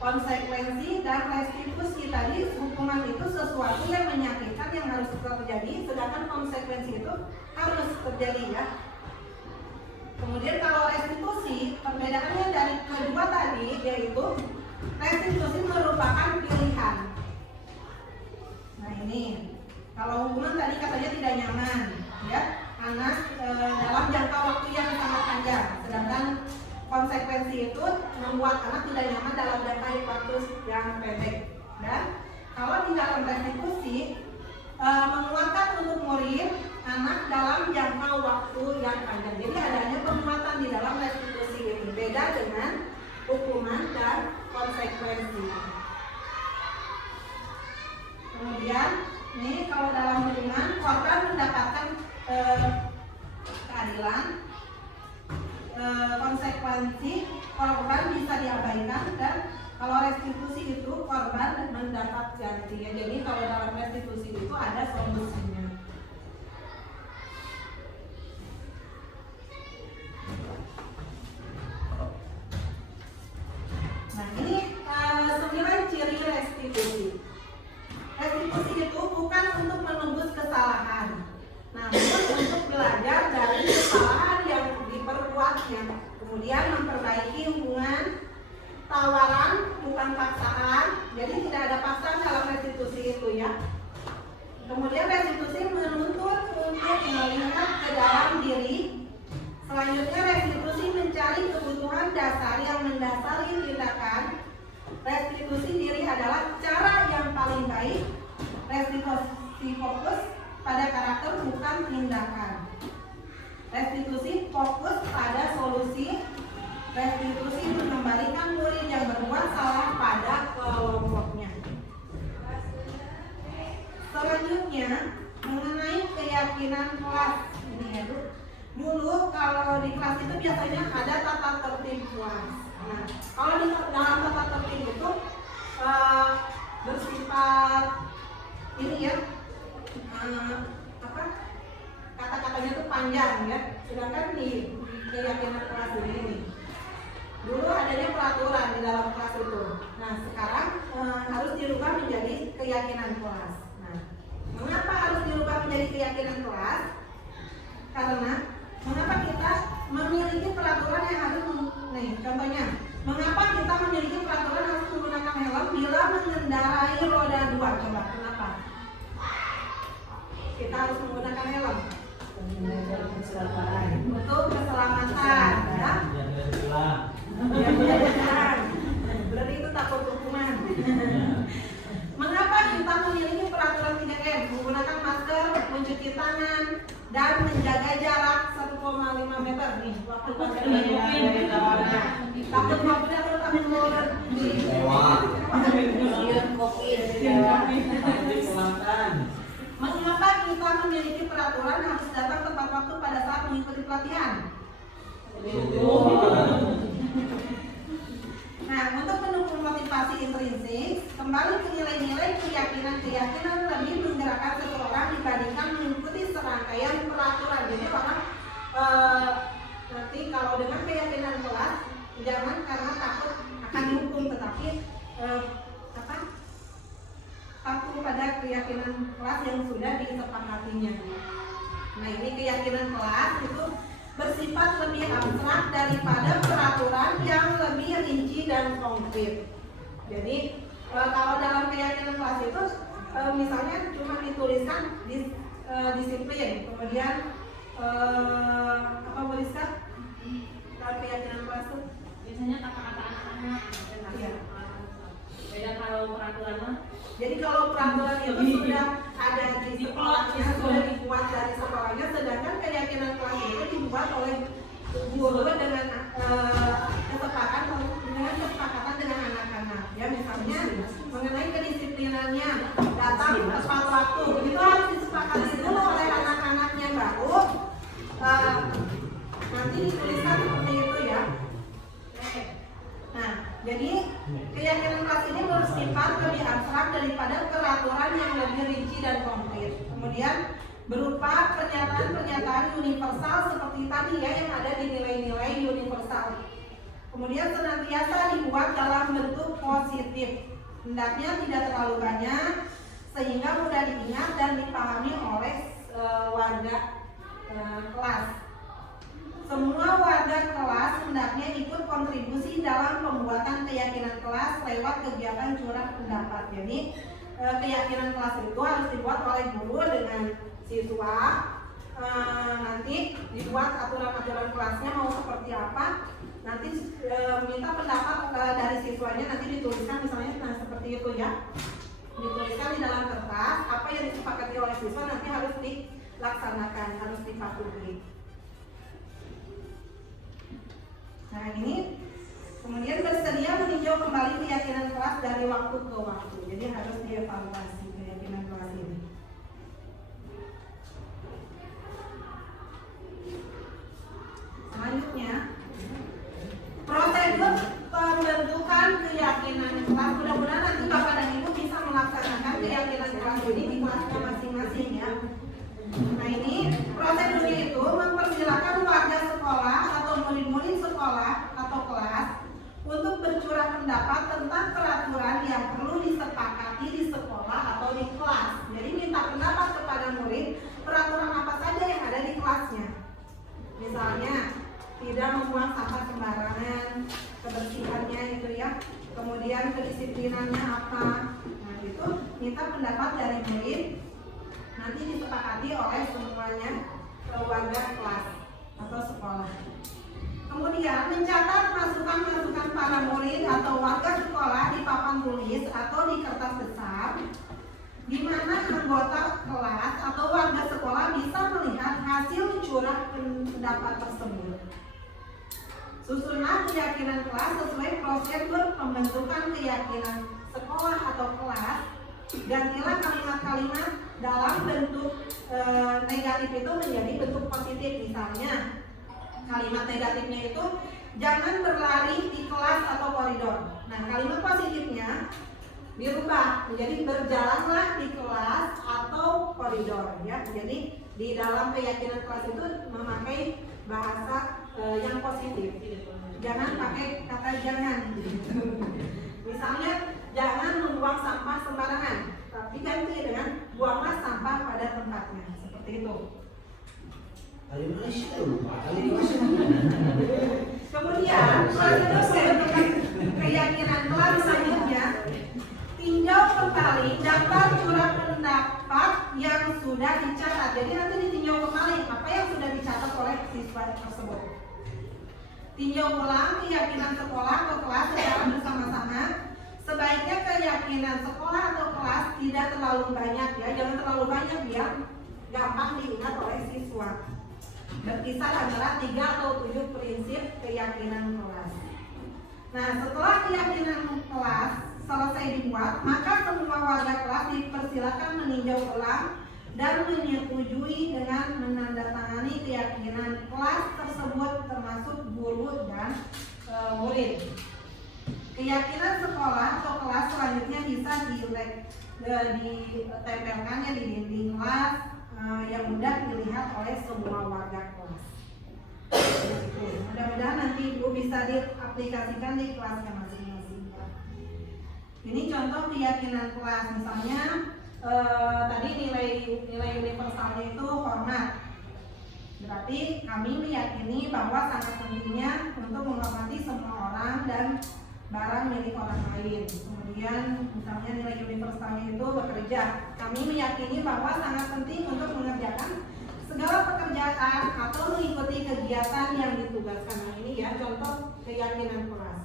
konsekuensi, dan restitusi. Tadi hukuman itu sesuatu yang menyakitkan yang harus terjadi, sedangkan konsekuensi itu harus terjadi, ya. Kemudian kalau restitusi, perbedaannya dari kedua tadi, yaitu restitusi merupakan pilihan. Nah, ini kalau hukuman tadi katanya tidak nyaman, ya, anak dalam jangka waktu yang sangat panjang, sedangkan konsekuensi itu membuat anak tidak nyaman dalam jangka waktu yang pendek. Dan kalau di dalam restitusi menguatkan untuk murid anak dalam jangka waktu yang panjang. Jadi adanya penguatan di dalam restitusi itu beda dengan hukuman dan konsekuensi. Kemudian ini kalau dalam hukuman korban mendapatkan keadilan, konsekuensi korban bisa diabaikan, dan kalau restitusi itu korban mendapat ganti. Jadi kalau dalam restitusi itu ada solusinya. Nah, ini 9 ciri restitusi. Restitusi itu bukan untuk menembus kesalahan, namun untuk belajar dari kesalahan yang diperbuatnya, kemudian memperbaiki hubungan, tawaran bukan paksaan. Jadi tidak ada paksaan dalam restitusi itu, ya. Kemudian restitusi menuntut untuk melihat ke dalam diri. Selanjutnya restitusi mencari kebutuhan dasar yang mendasari tindakan. Restitusi diri adalah cara yang paling baik. Restitusi fokus pada karakter bukan tindakan. Restitusi fokus pada solusi. Restitusi mengembalikan murid yang berbuat salah pada kelompoknya. Selanjutnya mengenai keyakinan kelas. Ini ya, Bu. Dulu kalau di kelas itu biasanya ada tata tertib kelas. Nah, kalau di dalam tata tertib itu bersifat ini, ya, kata-katanya itu panjang, ya. Sedangkan di keyakinan kelas ini dulu adanya peraturan di dalam kelas itu. Nah, sekarang harus dirubah menjadi keyakinan kelas. Nah, mengapa harus dirubah menjadi keyakinan kelas? Karena mengapa kita memiliki peraturan yang harus, nih contohnya, mengapa kita memiliki peraturan harus menggunakan helm bila mengendarai roda 2? Coba, kenapa kita harus menggunakan helm? Untuk keselamatan, ya. Biar tidak jalan. Berarti itu takut hukuman. Mengapa kita memiliki peraturan 3M? Menggunakan masker, mencuci tangan, dan menjaga jarak 1,5 meter. Nih, waktu pandemi. Takut COVID atau takut mulut? Mengapa kita memiliki peraturan harus datang tepat waktu pada saat mengikuti pelatihan? Nah, untuk mendukung motivasi intrinsik, kembali ke nilai-nilai keyakinan lebih menggerakkan seseorang dibandingkan mengikuti serangkaian peraturan. Jadi orang nanti kalau dengan keyakinan kelas, jangan karena takut akan dihukum, tetapi patuh pada keyakinan kelas yang sudah disepakatinya. Nah, ini keyakinan kelas itu bersifat lebih abstrak daripada peraturan yang lebih rinci dan konkret. Jadi kalau dalam keyakinan kelas itu misalnya cuma dituliskan disiplin, kemudian apa tuliskan dalam keyakinan kelas itu Biasanya kata-kata anak-anak. Iya. Beda kalau peraturan mah. Jadi kalau peraturan itu sudah ada di sekolahnya, sudah dibuat dari sekolahnya, sedangkan keyakinan kelas itu dibuat oleh guru dengan kesepakatan dengan anak-anak. Ya, misalnya mengenai kedisiplinannya, datang tepat waktu, itu harus disepakati dulu oleh anak-anaknya, baru nanti dituliskan seperti itu ya. Nah, jadi keyakinan kelas ini bersifat lebih abstrak daripada peraturan yang lebih rinci dan konkret. Kemudian berupa pernyataan-pernyataan universal seperti tadi ya, yang ada di nilai-nilai universal. Kemudian senantiasa dibuat dalam bentuk positif. Hendaknya tidak terlalu banyak sehingga mudah diingat dan dipahami oleh warga kelas. Semua warga kelas hendaknya ikut kontribusi dalam pembuatan keyakinan kelas lewat kegiatan curah pendapat. Jadi keyakinan kelas itu harus dibuat oleh guru dengan siswa. Nanti dibuat aturan-aturan kelasnya mau seperti apa. Nanti minta pendapat dari siswanya, nanti dituliskan misalnya seperti itu ya. Dituliskan di dalam kertas apa yang disepakati oleh siswa nanti harus dilaksanakan, harus dipatuhi. Nah, ini kemudian bersedia meninjau kembali keyakinan kelas dari waktu ke waktu. Jadi harus dievaluasi keyakinan kelas ini. Selanjutnya, prosedur pembentukan keyakinan kelas. Mudah-mudahan nanti Bapak dan Ibu bisa melaksanakan keyakinan kelas ini di kelasnya masing-masing ya. Nah, ini prosedurnya itu mempersilakan warga sekolah atau murid-murid sekolah atau kelas untuk bercurah pendapat tentang peraturan yang perlu disepakati di sekolah atau di kelas. Jadi minta pendapat kepada murid peraturan apa saja yang ada di kelasnya. Misalnya tidak membuang sampah sembarangan, kebersihannya itu ya, kemudian kedisiplinannya apa. Nah, itu minta pendapat dari murid. Nanti disepakati oleh semuanya warga kelas atau sekolah. Kemudian mencatat masukan-masukan para murid atau warga sekolah di papan tulis atau di kertas besar, di mana anggota kelas atau warga sekolah bisa melihat hasil curah pendapat tersebut. Susunlah keyakinan kelas sesuai prosedur pembentukan keyakinan sekolah atau kelas. Gantilah kalimat-kalimat dalam bentuk negatif itu menjadi bentuk positif. Misalnya kalimat negatifnya itu jangan berlari di kelas atau koridor. Nah, kalimat positifnya dirubah menjadi berjalanlah di kelas atau koridor ya. Jadi di dalam keyakinan kelas itu memakai bahasa yang positif. Jangan pakai kata jangan. Misalnya jangan membuang sampah sembarangan, tapi ganti dengan buanglah sampah pada tempatnya. Seperti itu. Kemudian prosedur pembentukan keyakinan kelas selanjutnya, tinjau kembali daftar curah pendapat yang sudah dicatat. Jadi nanti ditinjau kembali apa yang sudah dicatat oleh siswa tersebut. Tinjau ulang keyakinan sekolah atau kelas secara bersama-sama. Sebaiknya keyakinan sekolah atau kelas tidak terlalu banyak ya, jangan terlalu banyak biar gampang diingat oleh siswa. Berkisar antara 3 atau 7 prinsip keyakinan kelas. Nah, setelah keyakinan kelas selesai dibuat, maka semua warga kelas dipersilakan meninjau ulang dan menyetujui dengan menandatangani keyakinan kelas tersebut termasuk murid. Keyakinan sekolah atau kelas selanjutnya bisa ditempelkan ya di dinding kelas yang mudah dilihat oleh semua warga kelas. Mudah-mudahan nanti Ibu bisa diaplikasikan di kelasnya masing-masing. Ini contoh keyakinan kelas, misalnya tadi nilai universalnya itu hormat. Berarti kami meyakini bahwa sangat pentingnya untuk menghormati semua orang dan barang milik orang lain. Kemudian misalnya nilai universalnya itu bekerja. Kami meyakini bahwa sangat penting untuk mengerjakan segala pekerjaan atau mengikuti kegiatan yang ditugaskan. Nah, ini ya contoh keyakinan kelas.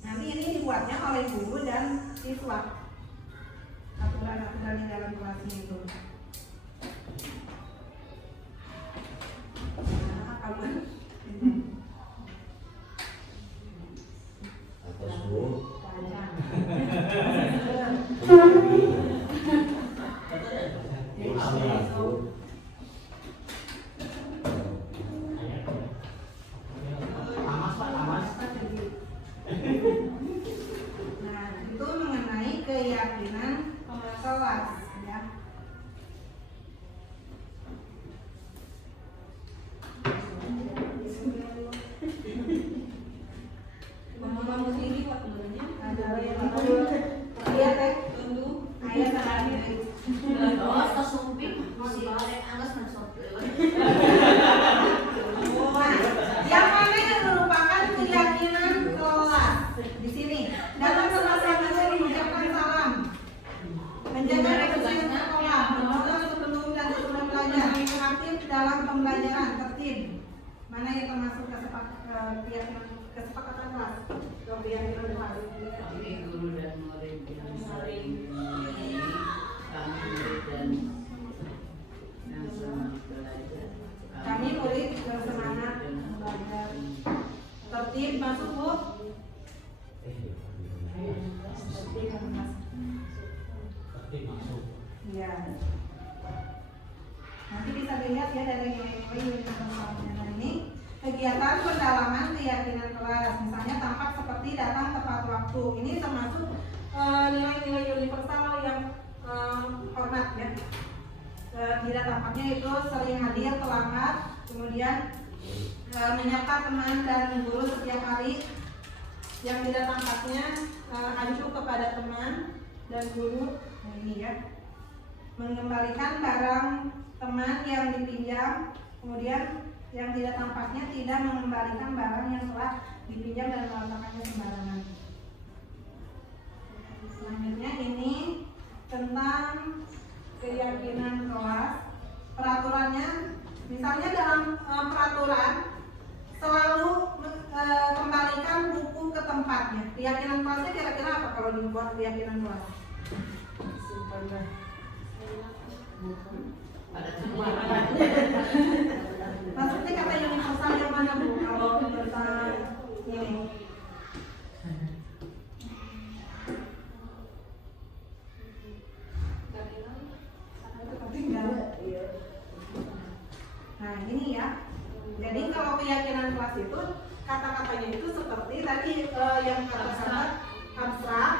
Nanti ini dibuatnya oleh guru dan siswa. Aturan-aturan di dalam kelasnya itu. Atas Bu. Nah, itu mengenai keyakinan kelas ya. Ngomong-ngomong sini kok sebenarnya Ada yang ayat tunggu. ayat terakhir. Oh, sesumpi si oleh alas masuk lewat. Nah, yang mana yang merupakan keyakinan kelas di sini? Dalam selesai mengucapkan salam, menjaga kebersihan sekolah, mengontrol sebelum dan sesudah belajar, aktif dalam pembelajaran, tertib. Mana yang termasuk kesepakatan kelas? Keyakinan kelas. Kami guru dan murid yang saling menyayangi, kami murid dan yang semangat belajar. Kami murid bersemangat belajar. Tertib masuk Bu. Ya. Nanti bisa dilihat ya dari nilai-nilai universalnya. Nah, ini kegiatan pendalaman keyakinan kelas. Misalnya tampak seperti datang tepat waktu. Ini termasuk nilai-nilai universal yang hormat ya. Tidak tampaknya itu sering hadir terlambat, kemudian menyapa teman dan guru setiap hari. Yang tidak tampaknya acuh kepada teman dan guru. Nah, ini ya, mengembalikan barang teman yang dipinjam, kemudian yang tidak tampaknya tidak mengembalikan barang yang telah dipinjam dan meletakkannya sembarangan. Selanjutnya ini tentang keyakinan kelas. Peraturannya, misalnya dalam peraturan selalu kembalikan buku ke tempatnya. Keyakinan kelasnya kira-kira apa kalau dibuat keyakinan kelas? Maksudnya kata universal yang mana Bu? Kalau tentang ini nah ini ya. Jadi kalau keyakinan kelas itu kata-katanya itu seperti tadi yang kata-kata abstrak,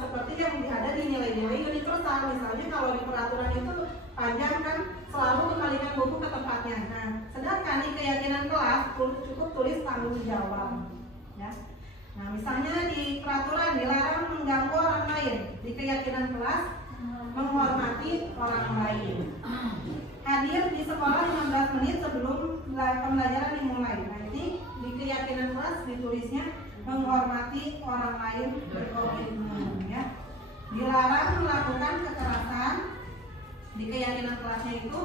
seperti yang ada di nilai-nilai universal. Misalnya kalau di peraturan itu panjang kan, selalu kembalikan buku ke tempatnya. Nah, sedangkan di keyakinan kelas cukup tulis tanggung jawab. Ya. Nah, misalnya di peraturan dilarang mengganggu orang lain. Di keyakinan kelas menghormati orang lain. Hadir di sekolah 15 menit sebelum pembelajaran dimulai. Nah, ini di keyakinan kelas ditulisnya menghormati orang lain berkomitmen ya. Dilarang melakukan kekerasan. Di keyakinan kelasnya itu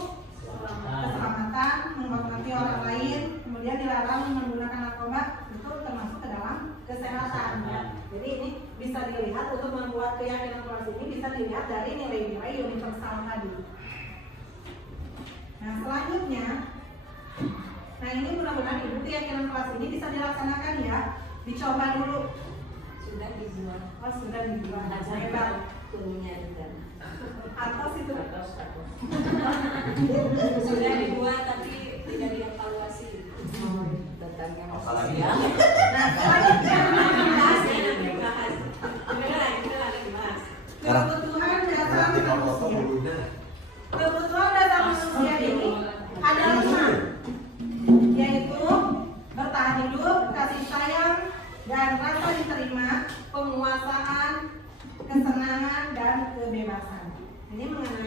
keselamatan, menghormati orang lain, kemudian dilarang menggunakan narkoba, itu termasuk ke dalam kesehatan ya. Jadi ini bisa dilihat untuk membuat keyakinan kelas ini bisa dilihat dari nilai-nilai universal tadi. Nah, selanjutnya, nah ini mudah-mudahan Ibu keyakinan kelas ini bisa dilaksanakan ya. Dicoba dulu. Sudah dibuat. Oh, sudah dibuat. Hebat turunnya juga. Atas itu. Sudah dibuat tapi tidak dievaluasi. Oh, Tentang yang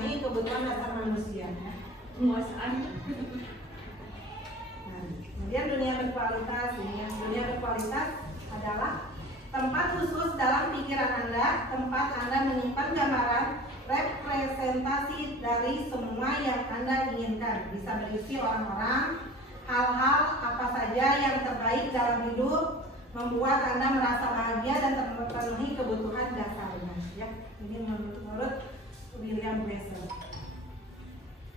mengenai kebutuhan dasar manusia. Penguasaan. Nah, kemudian dunia berkualitas ini. Dunia berkualitas adalah tempat khusus dalam pikiran Anda, tempat Anda menyimpan gambaran representasi dari semua yang Anda inginkan. Bisa berisi orang-orang, hal-hal apa saja yang terbaik dalam hidup, membuat Anda merasa bahagia dan terpenuhi kebutuhan dasarnya. Ya, ini menurut William Glasser.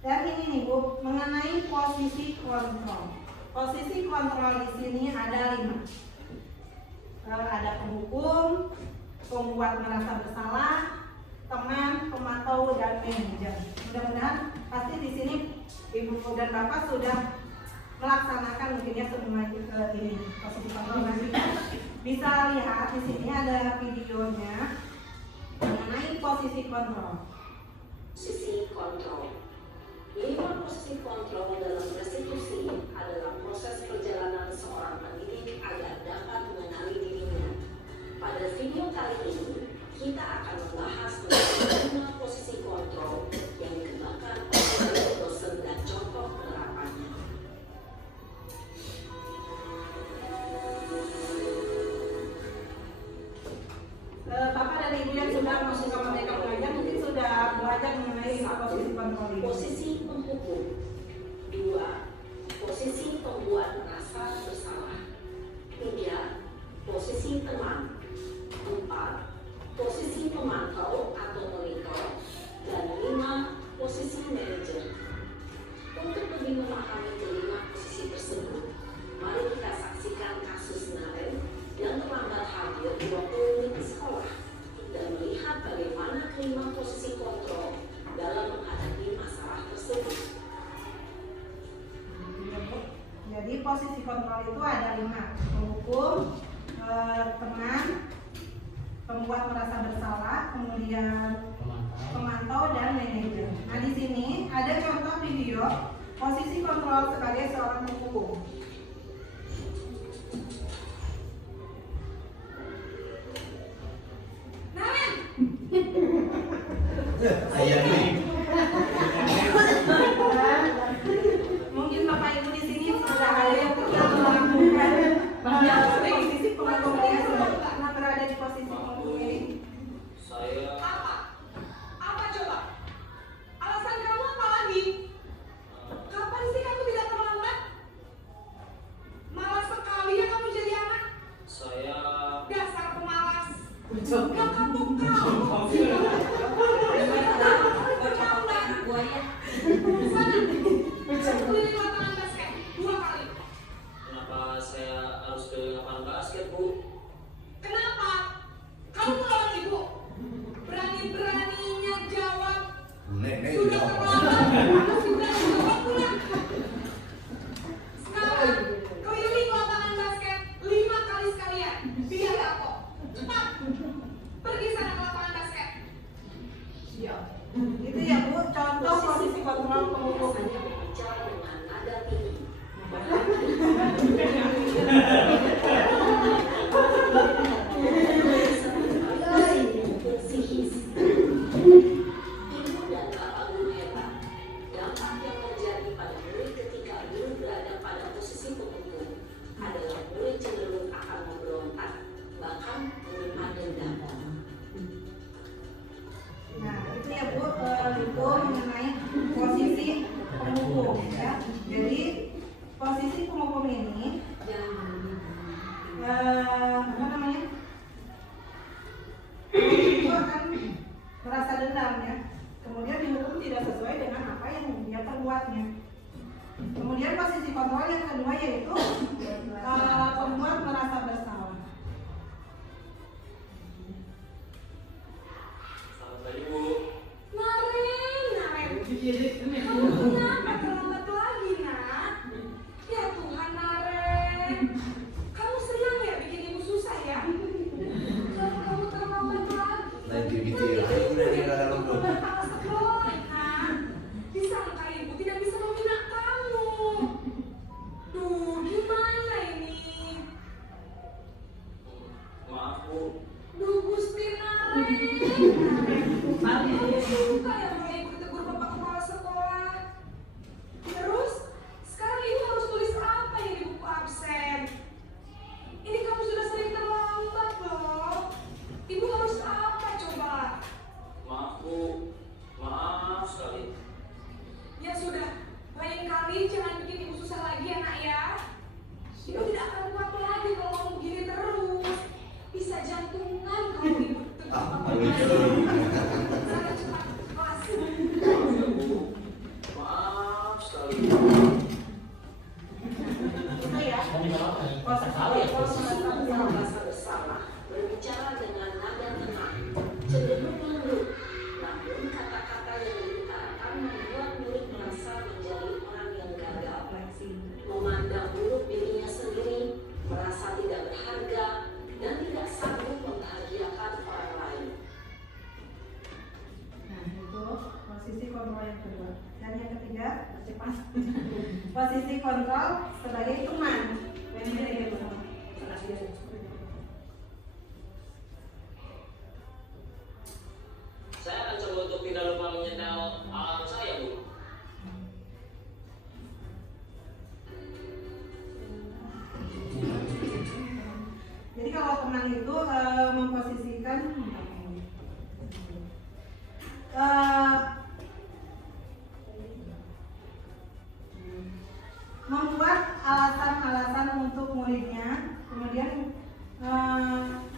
Dan ini nih Bu, mengenai posisi kontrol. Posisi kontrol di sini ada 5. Ada penghukum, pembuat merasa bersalah, teman, pemantau, dan manajer. Mudah-mudahan pasti di sini Ibu dan Bapak sudah melaksanakan mungkinnya semua ini posisi kontrol. Bisa lihat di sini ada videonya mengenai posisi kontrol. Posisi kontrol. 5 posisi kontrol dalam restitusi adalah proses perjalanan seorang pendidik agar dapat mengenali dirinya. Pada video kali ini, kita akan membahas tentang 5 posisi kontrol yang dikembangkan oleh dosen dan contoh penerapannya. Bapak dan Ibu yang sudah masuk ke Merdeka Belajar mungkin sudah belajar mengenai posisi kontrol ini. Posisi penghukum. 2. Posisi pembuat merasa bersalah. 3. Posisi teman. 4. Posisi pemantau atau monitor. Dan 5. Posisi manajer. Untuk lebih memahami kelima posisi tersebut, mari kita saksikan kasus Naren yang terlambat hadir 20 menit di sekolah dan melihat bagaimana kelima posisi kontrol dalam menghadapi masalah tersebut. Jadi posisi kontrol itu ada 5. Penghukum, teman, pembuat merasa bersalah, kemudian pemantau, dan manajer. Nah di sini ada contoh video posisi kontrol sebagai seorang penghukum. Ayah nih. Mungkin Bapak Ibu di sini sudah ada yang pernah melakukan posisi penghukum ini, sudah pernah berada di posisi penghukum ini. Saya Apa coba? Alasan kamu apa lagi? Kapan sih kamu tidak terlambat? Malas sekali ya kamu jadi anak. saya Dasar pemalas. Ucap. Gak kapok kau. Posisi Yang merasa bersalah berbicara dengan nada tenang, cenderung lembut, namun kata-kata yang diutarakan membuat murid merasa menjadi orang yang gagal, memandang buruk dirinya sendiri, merasa tidak berharga, dan tidak sanggup membahagiakan orang lain. Nah, itu posisi kontrol yang kedua. Dan yang ketiga, cepat. Posisi kontrol sebagai teman. Saya akan coba untuk tidak lupa menyetel alarm saya, Bu. Jadi kalau teman itu memposisikan membuat alasan-alasan untuk muridnya, kemudian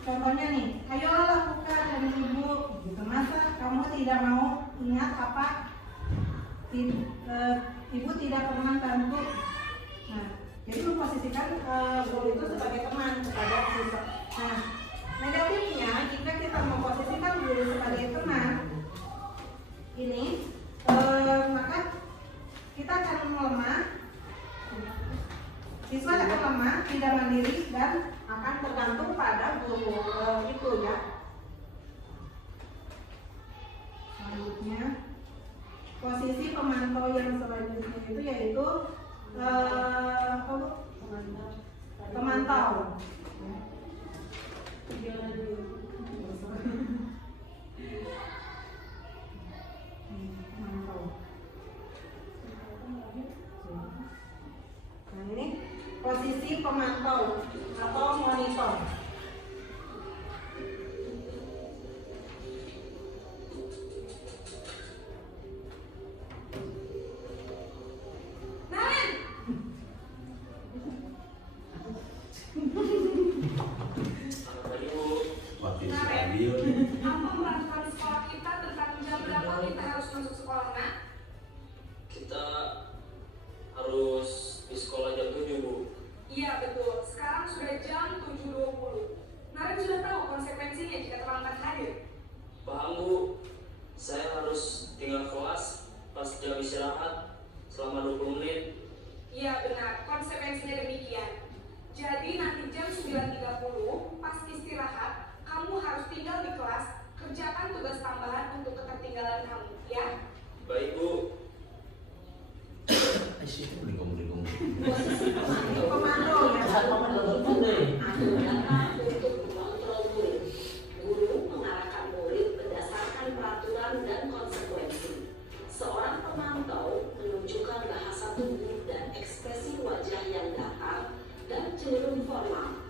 contohnya nih, ayolah lakukan dari ibu, gitu. Masa kamu tidak mau ingat apa ibu tidak pernah bantu. Nah, jadi memposisikan guru itu sebagai teman kepada siswa. Nah, negatifnya jika kita memposisikan guru sebagai teman ini, maka kita akan melemah. Siswa akan lemah, tidak mandiri, dan akan tergantung pada guru itu ya. Selanjutnya, posisi pemantau yang selanjutnya itu yaitu pemantau. Nah, ini posisi pemantau atau monitor. Selamat pagi, Bu. Wakil Nah, stabil. Apa peraturan sekolah kita tentang jam berapa kita harus masuk sekolah, Nak? Kita harus di sekolah jam 7, Bu. Iya betul, sekarang sudah jam 7.20. Naren sudah tahu konsekuensinya jika terlambat hadir. Paham, Bu. Saya harus tinggal kelas pas jam istirahat selama 20 menit. Iya benar, konsekuensinya demikian. Jadi nanti jam 9.30 pas istirahat, kamu harus tinggal di kelas, kerjakan tugas tambahan untuk ketertinggalan kamu, ya? Baik, Bu. Aisyah beli kamu. Pemantau ya. Adalah untuk mengontrol murid. Guru mengarahkan murid berdasarkan peraturan dan konsekuensi. Seorang pemantau menunjukkan bahasa tubuh dan ekspresi wajah yang datar dan cenderung formal.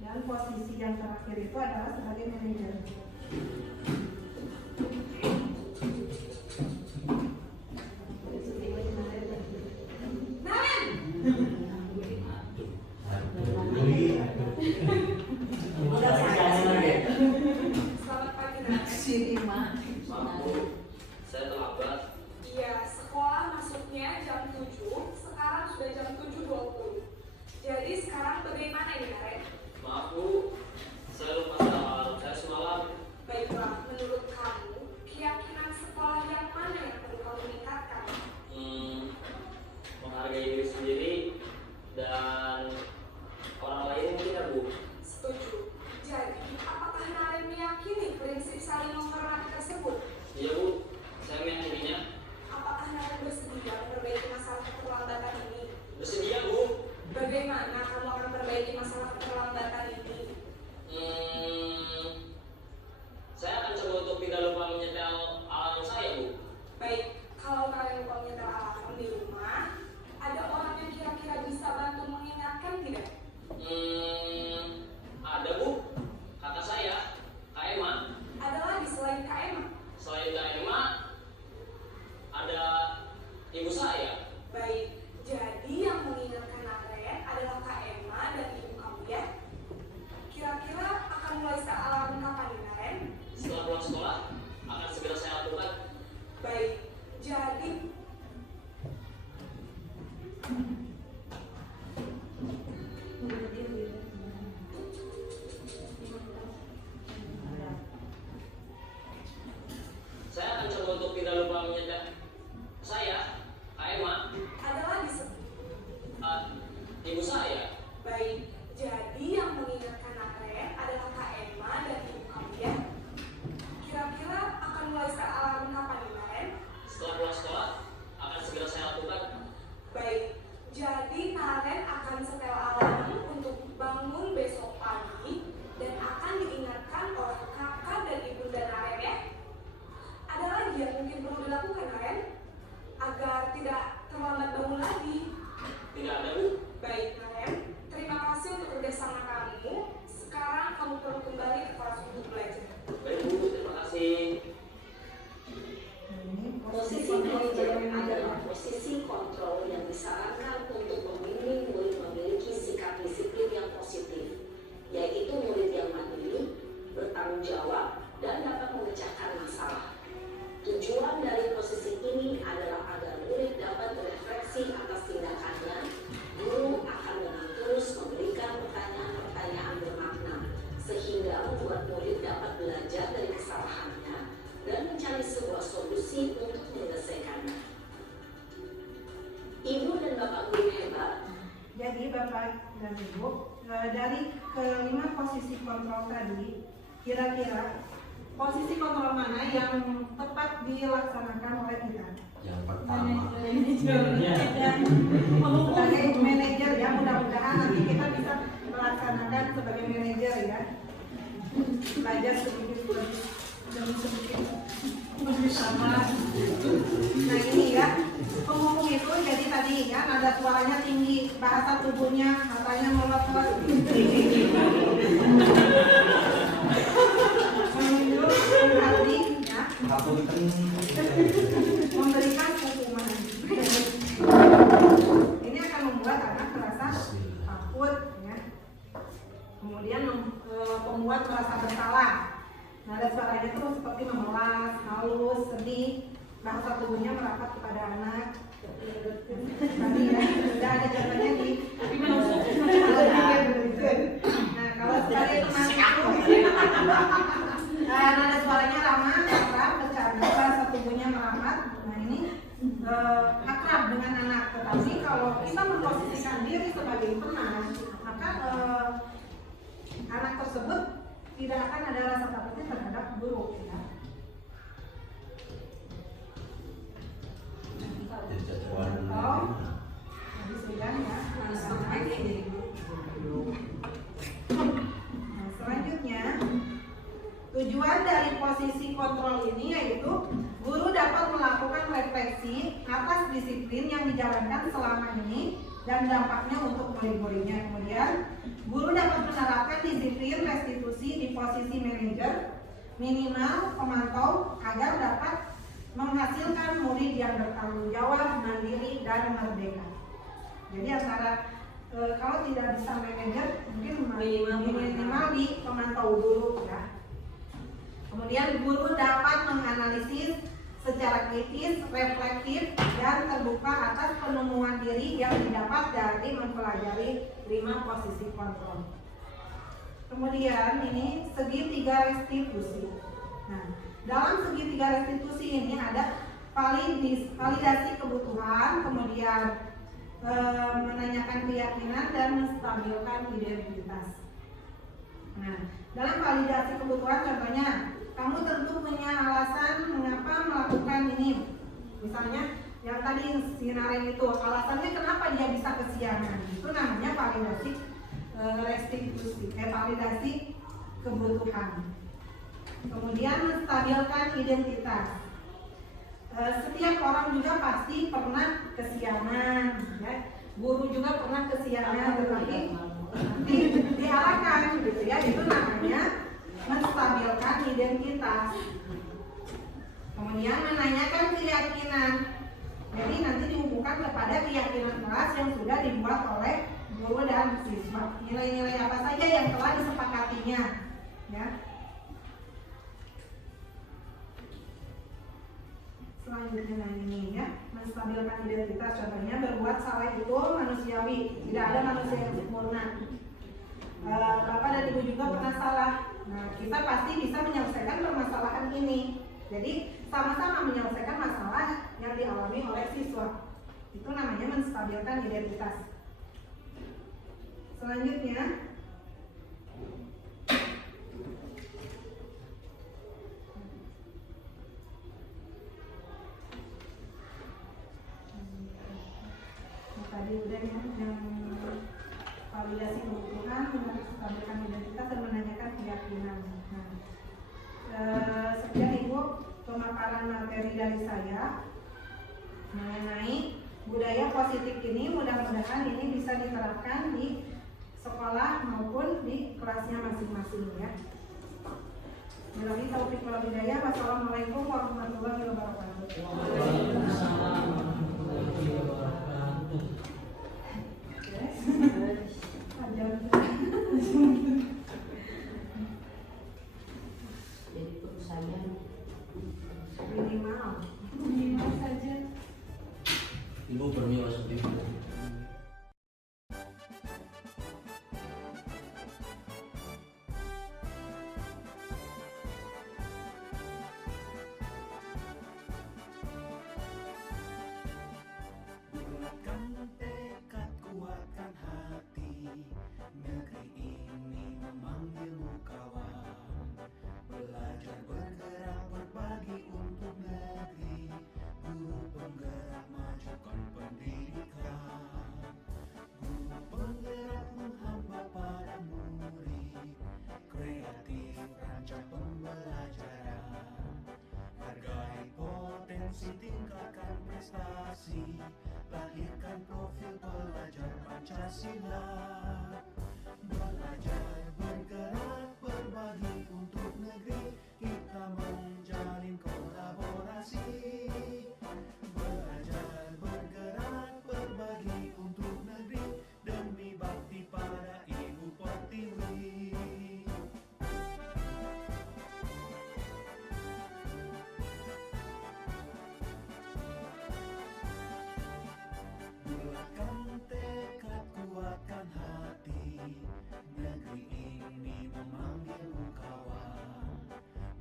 Dan posisi yang terakhir itu adalah sebagai manajer. Naren! Selamat pagi, Naren. Maaf, Bu. Saya terlambat. Iya, sekolah masuknya jam 7, sekarang sudah jam 7.20. Jadi sekarang bagaimana ini, Naren? Maaf, Bu. Saya lupa setel alarm saya semalam. Baiklah, menurut kamu, keyakinan sekolah yang mana yang perlu kamu meningkatkan? Menghargai diri sendiri Bapak dan Ibu, dari kelima posisi kontrol tadi, kira-kira posisi kontrol mana yang tepat dilaksanakan oleh kita? Yang pertama. Sebagai manajer ya, mudah-mudahan nanti kita bisa melaksanakan sebagai manajer ya. Belajar sedikit demi sedikit bersama. Nah ini ya, pengumum itu jadi tadi ya, nada suaranya tinggi, bahasa tubuhnya, matanya melotot, menunjuk hati ya, memberikan hukuman. Ini akan membuat anak merasa takut ya. Kemudian membuat merasa bersalah. Nada suaranya itu seperti memelas, halus, sedih. Bahasa tubuhnya merapat kepada anak. Tadi ya, sudah ada contohnya di. Nah, kalau sebagai teman itu, nada suaranya ramah, akrab, bercanda, bahasa tubuhnya merapat. Nah ini akrab dengan anak. Tetapi kalau kita memposisikan diri sebagai teman, maka anak tersebut tidak akan ada rasa takutnya terhadap guru ya. Atau jadi sudah ya. Nah, selanjutnya tujuan dari posisi kontrol ini yaitu guru dapat melakukan refleksi atas disiplin yang dijalankan selama ini dan dampaknya untuk murid-muridnya. Kemudian guru dapat menerapkan disiplin restitusi di posisi manajer minimal pemantau agar dapat menghasilkan murid yang bertanggung jawab, mandiri, dan merdeka. Jadi antara kalau tidak bisa manajer mungkin minimal di pemantau dulu ya. Kemudian guru dapat menganalisis secara kritis, reflektif, dan terbuka atas penemuan diri yang didapat dari mempelajari 5 posisi kontrol. Kemudian ini segitiga restitusi. Nah, dalam segitiga restitusi ini ada validasi kebutuhan, kemudian menanyakan keyakinan dan menstabilkan identitas. Nah, dalam validasi kebutuhan contohnya, kamu tentu punya alasan mengapa melakukan ini. Misalnya yang tadi sinaren itu, alasannya kenapa dia bisa kesiangan. Itu namanya validasi restitusi, validasi kebutuhan. Kemudian menstabilkan identitas. Setiap orang juga pasti pernah kesiangan, ya. Guru juga pernah kesiangan, tetapi diarahkan gitu ya. Itu namanya menstabilkan identitas. Kemudian menanyakan keyakinan. Jadi nanti dihubungkan kepada keyakinan kelas yang sudah dibuat oleh guru dan siswa. Nilai-nilai apa saja yang telah disepakatinya, ya. Selanjutnya ini ya, menstabilkan identitas. Contohnya berbuat salah itu manusiawi, tidak ada manusia yang sempurna. Bapak dan Ibu juga pernah salah. Nah, kita pasti bisa menyelesaikan permasalahan ini. Jadi sama-sama menyelesaikan masalah yang dialami oleh siswa. Itu namanya menstabilkan identitas. Selanjutnya tadi udah ya, yang validasi kebutuhan, menstabilkan identitas dan menanyakan keyakinan. Nah, sekian Ibu pemaparan materi dari saya mengenai budaya positif ini. Mudah-mudahan ini bisa diterapkan di sekolah maupun di kelasnya masing-masing ya. Wabillahi taufiq wal hidayah. Wassalamualaikum warahmatullahi wabarakatuh. Jadi perusahaan minimal saja. Ibu bermila sedikit. Pancasila. Belajar, bergerak, berbagi untuk negeri, kita menjalin kolaborasi. Belajar, bergerak, berbagi untuk negeri, demi bakti pada Ibu Pertiwi. Bulatkan tekad, kuatkan hati, negeri ini memanggilmu kawan.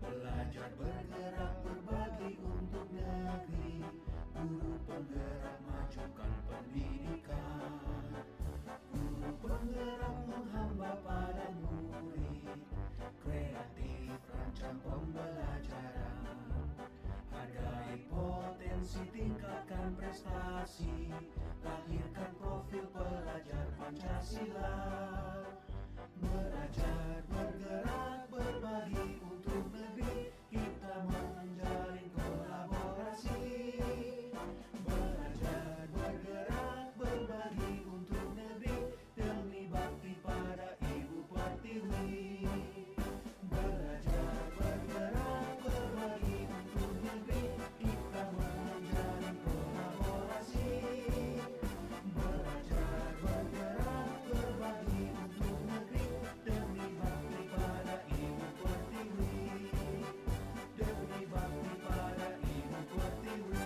Belajar, bergerak, berbagi untuk negeri, guru penggerak majukan pendidikan. Guru penggerak menghamba pada murid, kreatif rancang pembelajaran. Hargai potensi, tingkatkan prestasi, lahirkan profil pelajar Pancasila. Belajar, bergerak, berbagi untuk negeri, kita menjalin kolaborasi. Belajar, bergerak, berbagi untuk negeri, demi bakti pada Ibu Pertiwi. Belajar, bergerak, berbagi untuk negeri, kita menjalin kolaborasi. Belajar, bergerak, berbagi untuk negeri, demi bakti pada Ibu Pertiwi. Demi bakti pada Ibu Pertiwi.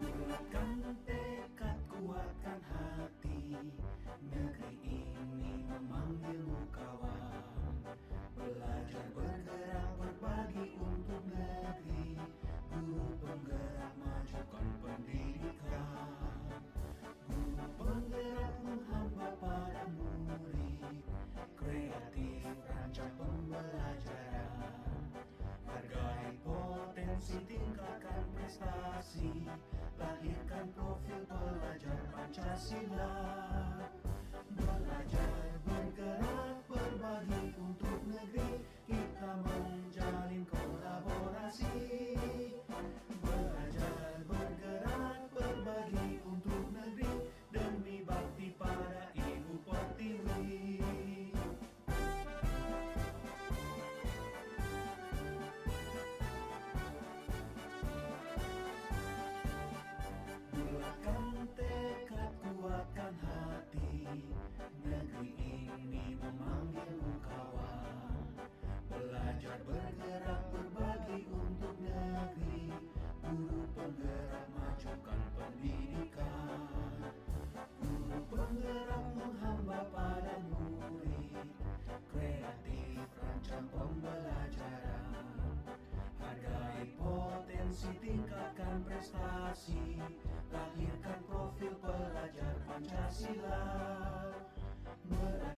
Bulatkan tekad, kuatkan hati, negeri ini memanggilmu kawan. Belajar, bergerak, berbagi untuk negeri, guru penggerak majukan pendidikan. Guru penggerak menghamba pada murid, kreatif rancang pembelajaran. Hargai potensi, tingkatkan prestasi, lahirkan profil pelajar Pancasila. Belajar, bergerak, berbagi untuk negeri, kita menjalin kolaborasi. Belajar, bergerak, berbagi untuk negeri, demi bakti pada Ibu Pertiwi. Bulatkan tekad, kuatkan hati, negeri ini memanggilmu kawan. Belajar, bergerak, berbagi untuk negeri, guru penggerak majukan pendidikan. Guru penggerak menghamba pada murid, kreatif rancang pembelajaran. Hargai potensi, tingkatkan prestasi, lahirkan profil pelajar Pancasila.